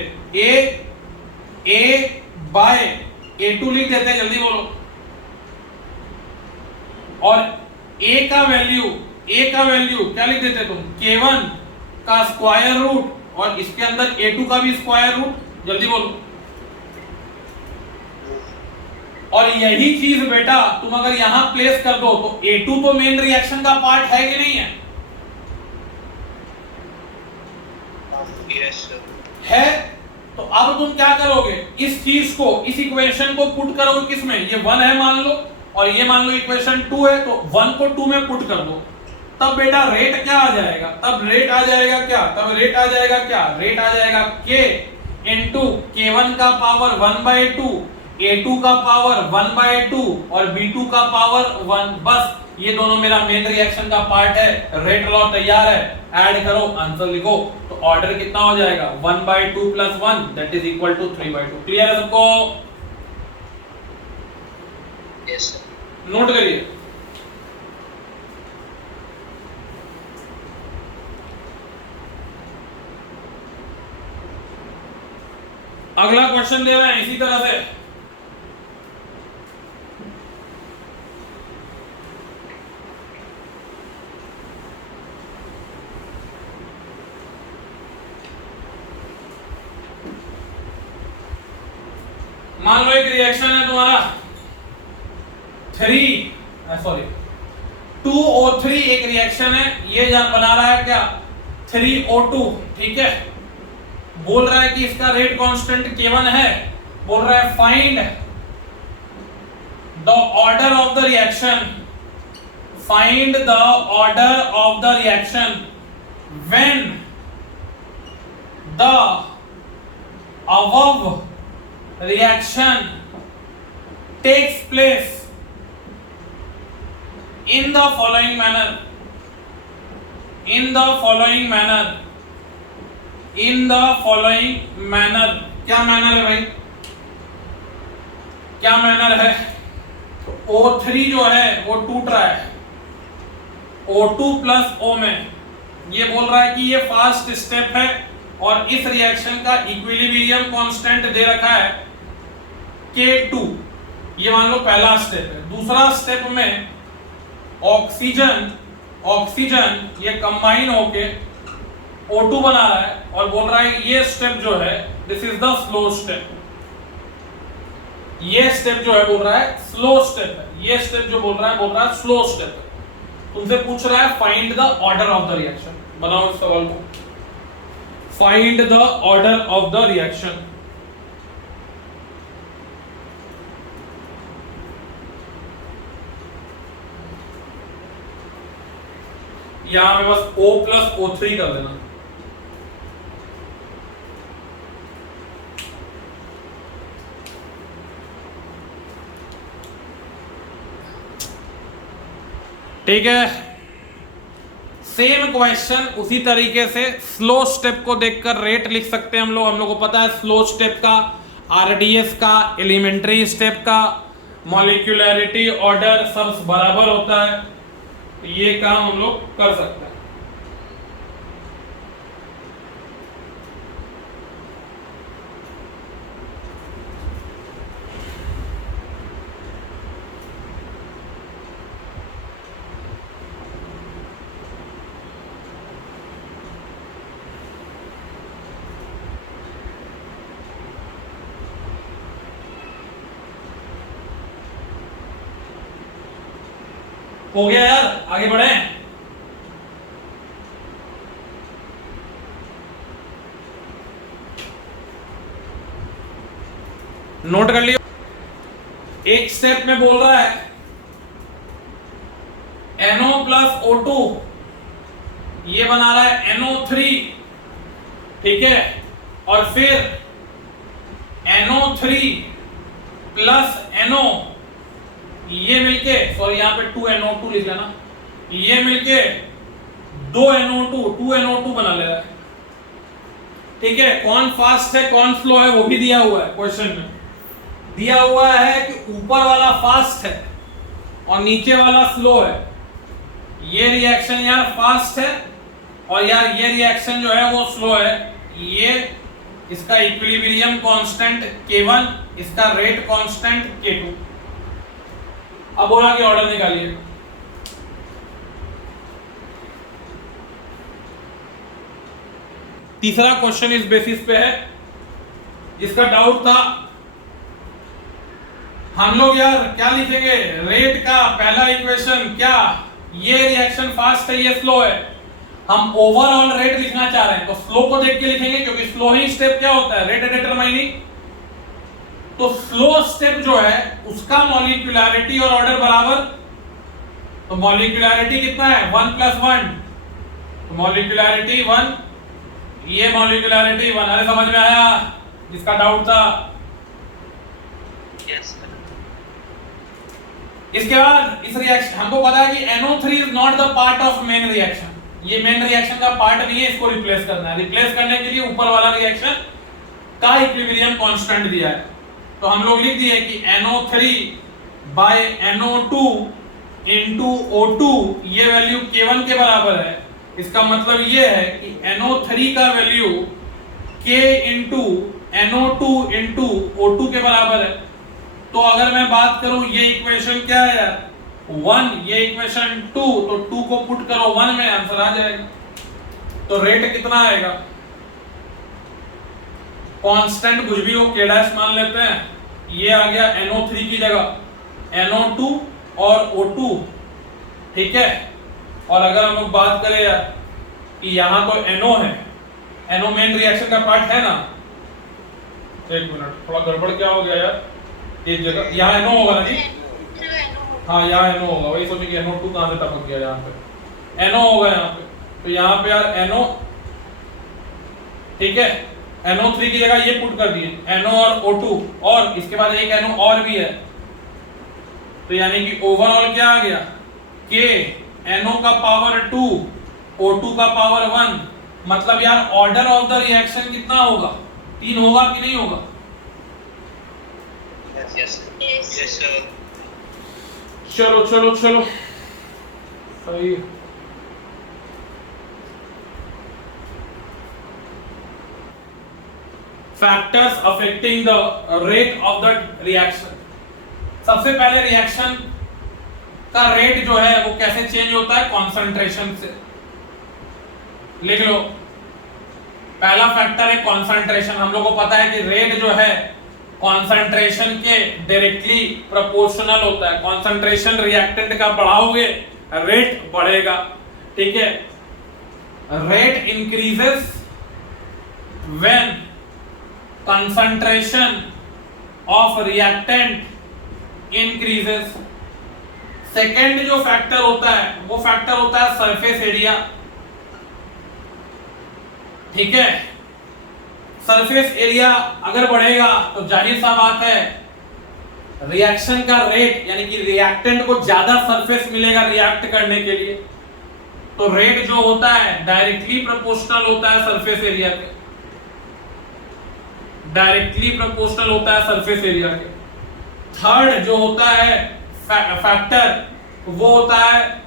ए बाय A2 लिख देते हैं, जल्दी बोलो। और A का वैल्यू क्या लिख देते तुम, K1 का स्क्वायर रूट, और इसके अंदर A2 का भी स्क्वायर रूट, जल्दी बोलो। और यही चीज बेटा तुम अगर यहां प्लेस कर दो तो A2 तो मेन रिएक्शन का पार्ट है कि नहीं है? Yes sir. है। तो अब तुम क्या करोगे, इस चीज को, इस इक्वेशन को पुट करोगे किसमें, ये 1 है मान लो, और ये मान लो इक्वेशन 2 है, तो 1 को 2 में पुट कर दो। तब बेटा रेट क्या आ जाएगा, तब रेट आ जाएगा क्या, तब रेट आ जाएगा क्या, रेट आ जाएगा K इंटू K1 का पावर 1/2, A2 का पावर 1/2 और B2 का पावर 1। बस ये दोनों मेरा मेन रिएक्शन का पार्ट है, रेट लॉ तैयार है, ऐड करो, आंसर लिखो। तो ऑर्डर कितना हो जाएगा, 1/2 + 1 that is equal to 3/2। Clear है सबको? Yes sir. नोट करिए। अगला क्वेश्चन दे रहे हैं इसी तरह से। मान लो एक रिएक्शन है तुम्हारा 2O3 एक रिएक्शन है, ये बना रहा है क्या 3O2, ठीक है। बोल रहा है कि इसका रेट कांस्टेंट K1 है, बोल रहा है find the order of the reaction, find the order of the reaction when the above reaction takes place in the following manner, in the following manner, in the following manner। क्या manner है भाई, क्या manner है? तो O3 जो है वो टूट रहा है O2 + O में। ये बोल रहा है कि ये फास्ट स्टेप है और इस रिएक्शन का इक्विलिब्रियम कांस्टेंट दे रखा है K2, ये मान लो पहला स्टेप है। दूसरा स्टेप में ऑक्सीजन ये कंबाइन होके O2 बना रहा है और बोल रहा है ये स्टेप जो है this is the slow step. ये स्टेप जो है बोल रहा है स्लो स्टेप है, ये स्टेप जो बोल रहा है स्लो स्टेप है। तुमसे पूछ रहा है find the order of the reaction. बनाओ इस सवाल को, find the order of the reaction. यहां पे बस O + O3 कर देना। ठीक है, सेम क्वेश्चन उसी तरीके से स्लो स्टेप को देखकर रेट लिख सकते हैं हम लोग को पता है स्लो स्टेप का, आरडीएस का, एलिमेंट्री स्टेप का, मॉलिक्यूलरिटी ऑर्डर सब बराबर होता है, तो ये काम हम लोग कर सकते हैं। हो गया यार, आगे बढ़े। नोट कर लियो, एक स्टेप में बोल रहा है NO प्लस O2, ये बना रहा है NO3, ठीक है, और फिर NO3 प्लस NO, ये मिलके, सॉरी यहां पे 2NO2 लिख लेना, ये मिलके 2NO2 बना ले रहा है, ठीक है। कौन फास्ट है कौन स्लो है वो भी दिया हुआ है क्वेश्चन में, दिया हुआ है कि ऊपर वाला फास्ट है और नीचे वाला स्लो है। ये रिएक्शन यार फास्ट है और यार ये रिएक्शन जो है वो स्लो है। ये इसका इक्विलिब्रियम कांस्टेंट K1, इसका रेट कांस्टेंट K2। अब बोला कि ऑर्डर निकालिए। तीसरा क्वेश्चन इस बेसिस पे है, जिसका डाउट था हम लोग यार क्या लिखेंगे, रेट का पहला इक्वेशन क्या, ये रिएक्शन फास्ट है ये स्लो है, हम ओवरऑल रेट लिखना चाह रहे हैं तो स्लो को देख के लिखेंगे, क्योंकि स्लो ही स्टेप क्या होता है, रेट डिटरमाइनिंग। तो स्लो स्टेप जो है उसका मॉलिक्यूलैरिटी और ऑर्डर बराबर, तो मॉलिक्यूलैरिटी कितना है 1 + 1, तो मॉलिक्यूलैरिटी 1, ये मॉलिक्यूलैरिटी 1। अरे समझ में आया जिसका डाउट था। Yes, sir. इसके बाद इस रिएक्शन हमको पता है कि NO3 is not the part of main reaction, ये मेन रिएक्शन का पार्ट नहीं है, इसको रिप्लेस करना है। रिप्लेस करने के लिए ऊपर वाला रिएक्शन का इक्विलिब्रियम कांस्टेंट दिया है, तो हम लोग लिख दिए कि NO3 / NO2 into O2, ये वैल्यू K1 के बराबर है। इसका मतलब ये है कि NO3 का value K into NO2 into O2 के बराबर है। तो अगर मैं बात करूं ये इक्वेशन क्या है यार 1, ये इक्वेशन 2, तो 2 को पुट करो 1 में, आंसर आ जाएगा। तो रेट कितना आएगा, कांस्टेंट कुछ भी हो K डैश मान लेते हैं, ये आ गया NO3 की जगह NO2 और O2, ठीक है। और अगर हम लोग बात करें यार कि यहां तो NO है, NO मेन रिएक्शन का पार्ट है ना, एक मिनट थोड़ा गड़बड़ क्या हो गया यार, एक जगह यहाँ NO होगा ना जी, हाँ यहाँ NO होगा, वही सोचे कि NO2 कहां से टपक गया, यहाँ पे NO होगा यहाँ पे, तो यहाँ पे यार NO, ठीक है, NO3 की जगह ये पुट कर दिए NO और O2, और इसके बाद एक NO और भी है, तो यानी कि ओवरऑल क्या आ गया K, NO का पावर 2, O2 का पावर 1, मतलब यार ऑर्डर ऑफ द रिएक्शन कितना होगा, 3 होगा कि नहीं होगा। Yes, sir. Yes, sir. चलो चलो चलो सही है। Factors affecting the rate of the reaction. सबसे पहले रिएक्शन का रेट जो है वो कैसे चेंज होता है, कॉन्सेंट्रेशन से। लिख लो, पहला फैक्टर है कॉन्सेंट्रेशन। हम लोग को पता है कि रेट जो है कॉन्सेंट्रेशन के डायरेक्टली प्रोपोर्शनल होता है। कॉन्सेंट्रेशन रिएक्टेंट का बढ़ाओगे रेट बढ़ेगा, ठीक है। Rate increases when concentration of reactant increases। Second जो फैक्टर होता है वो फैक्टर होता है सरफेस एरिया, ठीक है। सरफेस एरिया अगर बढ़ेगा तो जाहिर सा बात है रिएक्शन का रेट, यानी कि रिएक्टेंट को ज्यादा सरफेस मिलेगा रिएक्ट करने के लिए, तो रेट जो होता है डायरेक्टली प्रोपोर्शनल होता है सरफेस एरिया के, डायरेक्टली प्रोपोर्शनल होता है सरफेस एरिया के। थर्ड जो होता है फैक्टर वो होता है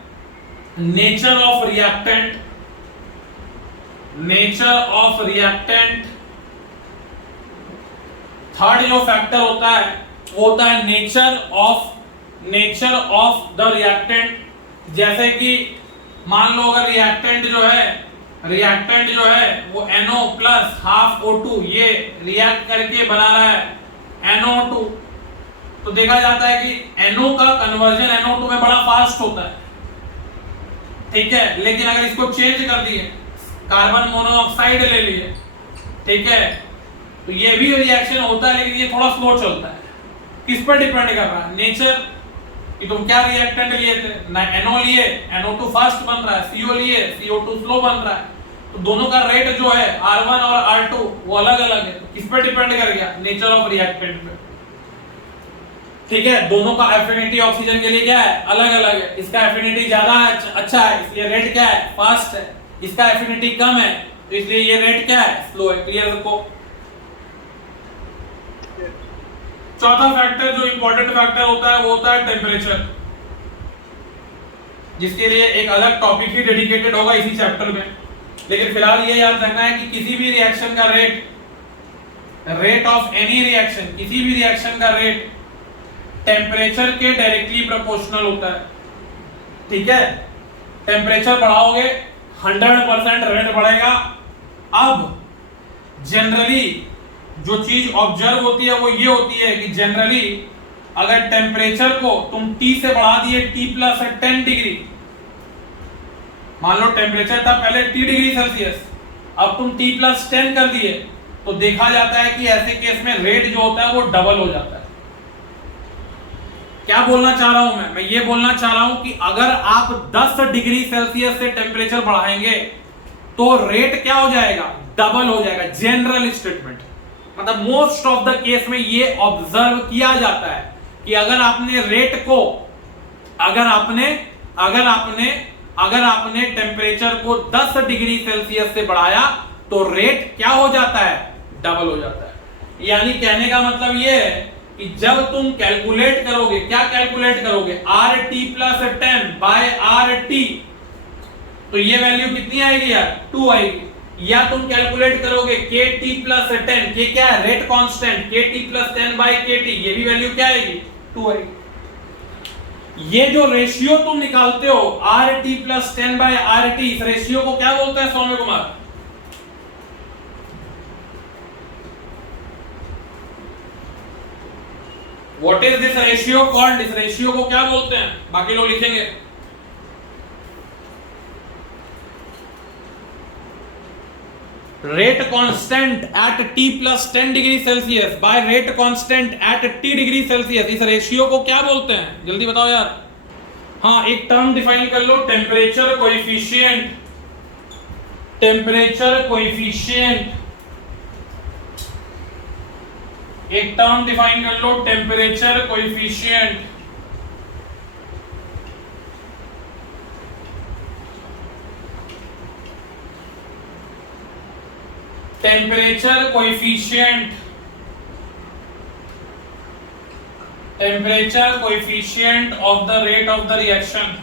nature of reactant. Nature of reactant, third जो फैक्टर होता है वो होता है नेचर ऑफ द रिएक्टेंट। जैसे कि मान लो अगर रिएक्टेंट जो है वो NO प्लस हाफ O2 ये रिएक्ट करके बना रहा है NO2, तो देखा जाता है कि NO का कन्वर्जन NO2 में बड़ा फास्ट होता है, ठीक है, लेकिन अगर इसको चेंज कर दिए, कार्बन मोनोऑक्साइड ले लिए, ठीक है, तो ये भी रिएक्शन होता है लेकिन ये थोड़ा स्लो चलता है। किस पर डिपेंड कर रहा है? नेचर कि तुम क्या रिएक्टेंट लिए थे, ना NO लिए, NO2 फास्ट बन रहा है, CO लिए, CO2 स्लो बन रहा है, तो दोनों का रेट जो है R1 और R2 वो अलग अलग है। तो किस पर डिपेंड कर गया? नेचर ऑफ रिएक्टेंट पे, ठीक है। दोनों का एफिनिटी ऑक्सीजन के लिए क्या है? अलग अलग है। इसका एफिनिटी ज्यादा अच्छा है इसलिए रेट क्या है? फास्ट है। इसका एफिनिटी कम है तो इसलिए ये रेट क्या है? स्लो है। क्लियर सबको? चौथा फैक्टर जो इंपॉर्टेंट फैक्टर होता है वो होता है टेम्परेचर, जिसके लिए एक अलग टॉपिक ही डेडिकेटेड होगा इसी चैप्टर में। लेकिन फिलहाल ये याद रखना है कि किसी भी रिएक्शन का रेट ऑफ एनी रिएक्शन, किसी भी रिएक्शन का रेट टेम्परेचर के डायरेक्टली प्रोपोर्शनल होता है, ठीक है। टेम्परेचर बढ़ाओगे 100% रेट बढ़ेगा। अब जनरली जो चीज ऑब्जर्व होती है वो ये होती है कि जनरली अगर टेम्परेचर को तुम T से बढ़ा दिए T+10 डिग्री, मान लो टेम्परेचर था पहले T डिग्री सेल्सियस, अब तुम T+10 कर दिए, तो देखा जाता है कि ऐसे केस में रेट जो होता है वो डबल हो जाता है। क्या बोलना चाह रहा हूं मैं ये बोलना चाह रहा हूं कि अगर आप 10 डिग्री सेल्सियस से टेम्परेचर बढ़ाएंगे तो रेट क्या हो जाएगा? डबल हो जाएगा। जनरल स्टेटमेंट, मतलब मोस्ट ऑफ द केस में ये ऑब्जर्व किया जाता है कि अगर आपने रेट को अगर आपने टेम्परेचर को 10 डिग्री सेल्सियस से बढ़ाया तो रेट क्या हो जाता है? डबल हो जाता है। यानी कहने का मतलब ये है कि जब तुम कैलकुलेट करोगे, क्या कैलकुलेट करोगे? RT+10 बाय RT, तो ये वैल्यू कितनी आएगी यार? 2 आएगी। या तुम कैलकुलेट करोगे KT+10, के क्या है? Rate constant, KT+10 bye KT, ये भी वैल्यू क्या आएगी? 2 आएगी। ये जो रेशियो तुम निकालते हो RT+10 बाय RT, इस रेशियो को क्या बोलते हैं Saumya Kumar? What is this ratio called? इस रेशियो को क्या बोलते हैं? बाकी लोग लिखेंगे। Rate constant at T+10 degree Celsius by rate constant at T degree Celsius, इस रेशियो को क्या बोलते हैं? जल्दी बताओ यार। हाँ, एक टर्म डिफाइन कर लो, टेम्परेचर कोएफिशिएंट। टेम्परेचर कोएफिशिएंट, एक टर्म डिफाइन कर लो, temperature coefficient. Temperature coefficient, temperature coefficient of the rate of the reaction,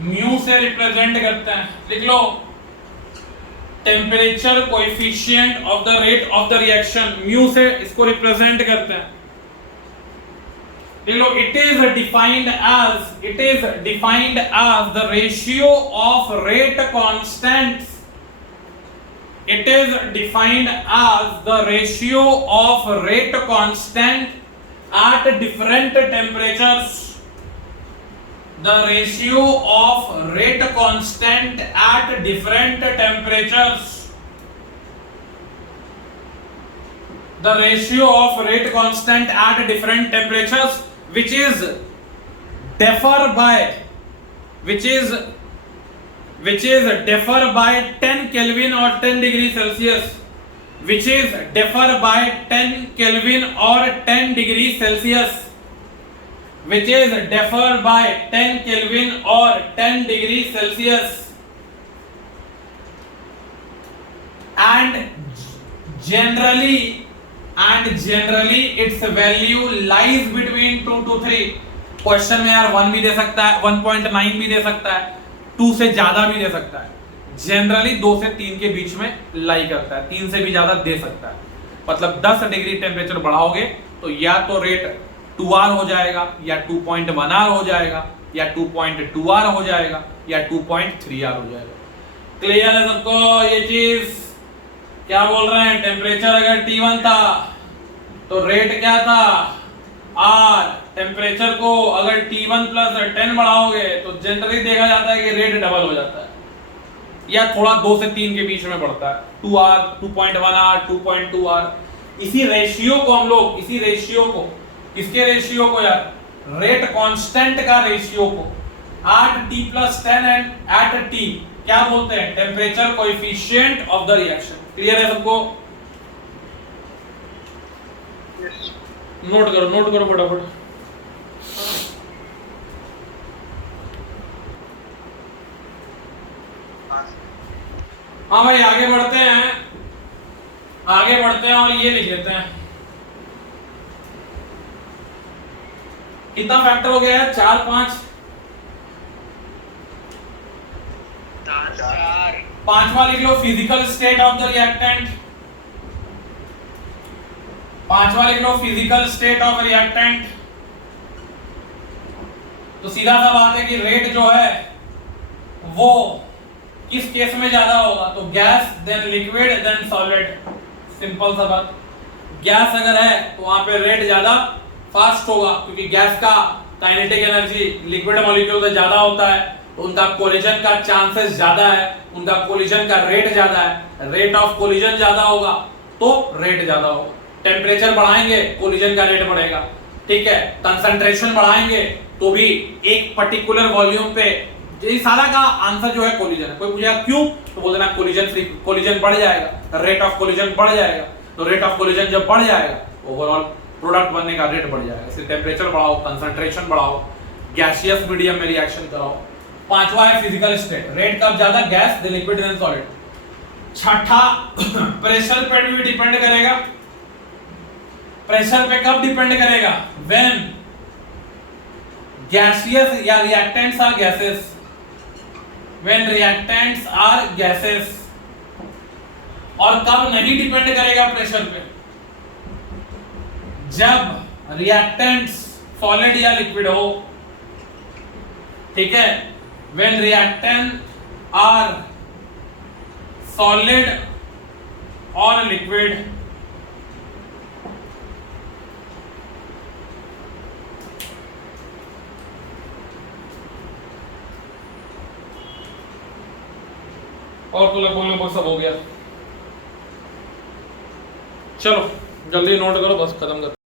mu से रिप्रेजेंट करते हैं। लिख लो, temperature coefficient of the rate of the reaction, mu से इसको रिप्रेजेंट करते हैं। लिख लो, it is defined as the ratio of rate constants, it is defined as the ratio of rate constant at different temperatures, the ratio of rate constant at different temperatures, the ratio of rate constant at different temperatures which is differ by 10 Kelvin or 10 degree Celsius, which is differ by 10 Kelvin or 10 degree Celsius, which is differ by 10 Kelvin or 10 degree Celsius, and generally its value lies between 2 to 3। Question में यार 1 भी दे सकता है, 1.9 भी दे सकता है, 2 से ज्यादा भी दे सकता है। जनरली 2 से 3 के बीच में लाई करता है, 3 से भी ज्यादा दे सकता है। मतलब 10 डिग्री टेम्परेचर बढ़ाओगे तो या तो रेट 2R हो जाएगा, या 2.1R हो जाएगा, या 2.2R हो जाएगा, या 2.3R हो जाएगा। क्लियर है सबको ये चीज? क्या बोल रहे हैं? टेम्परेचर अगर T1 था तो रेट क्या था? आर टेम्परेचर को अगर T1 प्लस 10 बढ़ाओगे तो जनरली देखा जाता है कि रेट डबल हो जाता है, या थोड़ा 2 से 3 के बीच में बढ़ता है, 2R 2.1 R 2.2 R। इसी रेशियो को हम लोग किसके रेशियो को यार, रेट कांस्टेंट का रेशियो को at T+10 and at T क्या बोलते हैं, temperature coefficient of the reaction. Clear है सबको? Yes. नोट करो फटाफट। हाँ भाई आगे बढ़ते हैं और ये लिख लेते हैं। कितना फैक्टर हो गया है? 4 5। चार। पांचवा लिख लो physical state of the reactant. तो सीधा सा बात है कि रेट जो है वो किस केस में ज्यादा होगा, तो gas then liquid then solid. Simple सा बात, गैस अगर है तो वहां पे रेट ज्यादा फास्ट होगा, क्योंकि गैस का काइनेटिक एनर्जी लिक्विड मॉलिक्यूल से ज्यादा होता है, तो उनका कोलिजन का चांसेस ज्यादा है, उनका कोलिजन का रेट ज्यादा है। रेट ऑफ कोलिजन ज्यादा होगा तो रेट ज्यादा होगा। टेम्परेचर बढ़ाएंगे कोलिजन का रेट बढ़ेगा, ठीक है। कंसंट्रेशन बढ़ाएंगे तो भी एक पर्टिकुलर वॉल्यूम पे, ये सारा का आंसर जो है कोलिजन है। कोई पूछेगा क्यों, तो बोल देना कोलिजन बढ़ जाएगा, रेट ऑफ कोलिजन बढ़ जाएगा। तो रेट ऑफ कोलिजन जब बढ़ जाएगा, ओवरऑल प्रोडक्ट बनने का रेट बढ़ जाएगा। इसलिए टेम्परेचर बढ़ाओ, कंसंट्रेशन बढ़ाओ, गैसियस मीडियम में रिएक्शन कराओ। पांचवा है फिजिकल स्टेट, रेट कब ज्यादा, gas then liquid then solid. छठा प्रेशर पे भी डिपेंड करेगा। प्रेशर पे कब डिपेंड करेगा, व्हेन गैसियस या reactants are gases, when reactants are gases. और कब नहीं डिपेंड करेगा प्रेशर पे, जब रिएक्टेंट्स सॉलिड या लिक्विड हो, ठीक है। व्हेन रिएक्टेंट आर सॉलिड और लिक्विड, और तो लगभग सब हो गया। चलो जल्दी नोट करो, बस खत्म कर।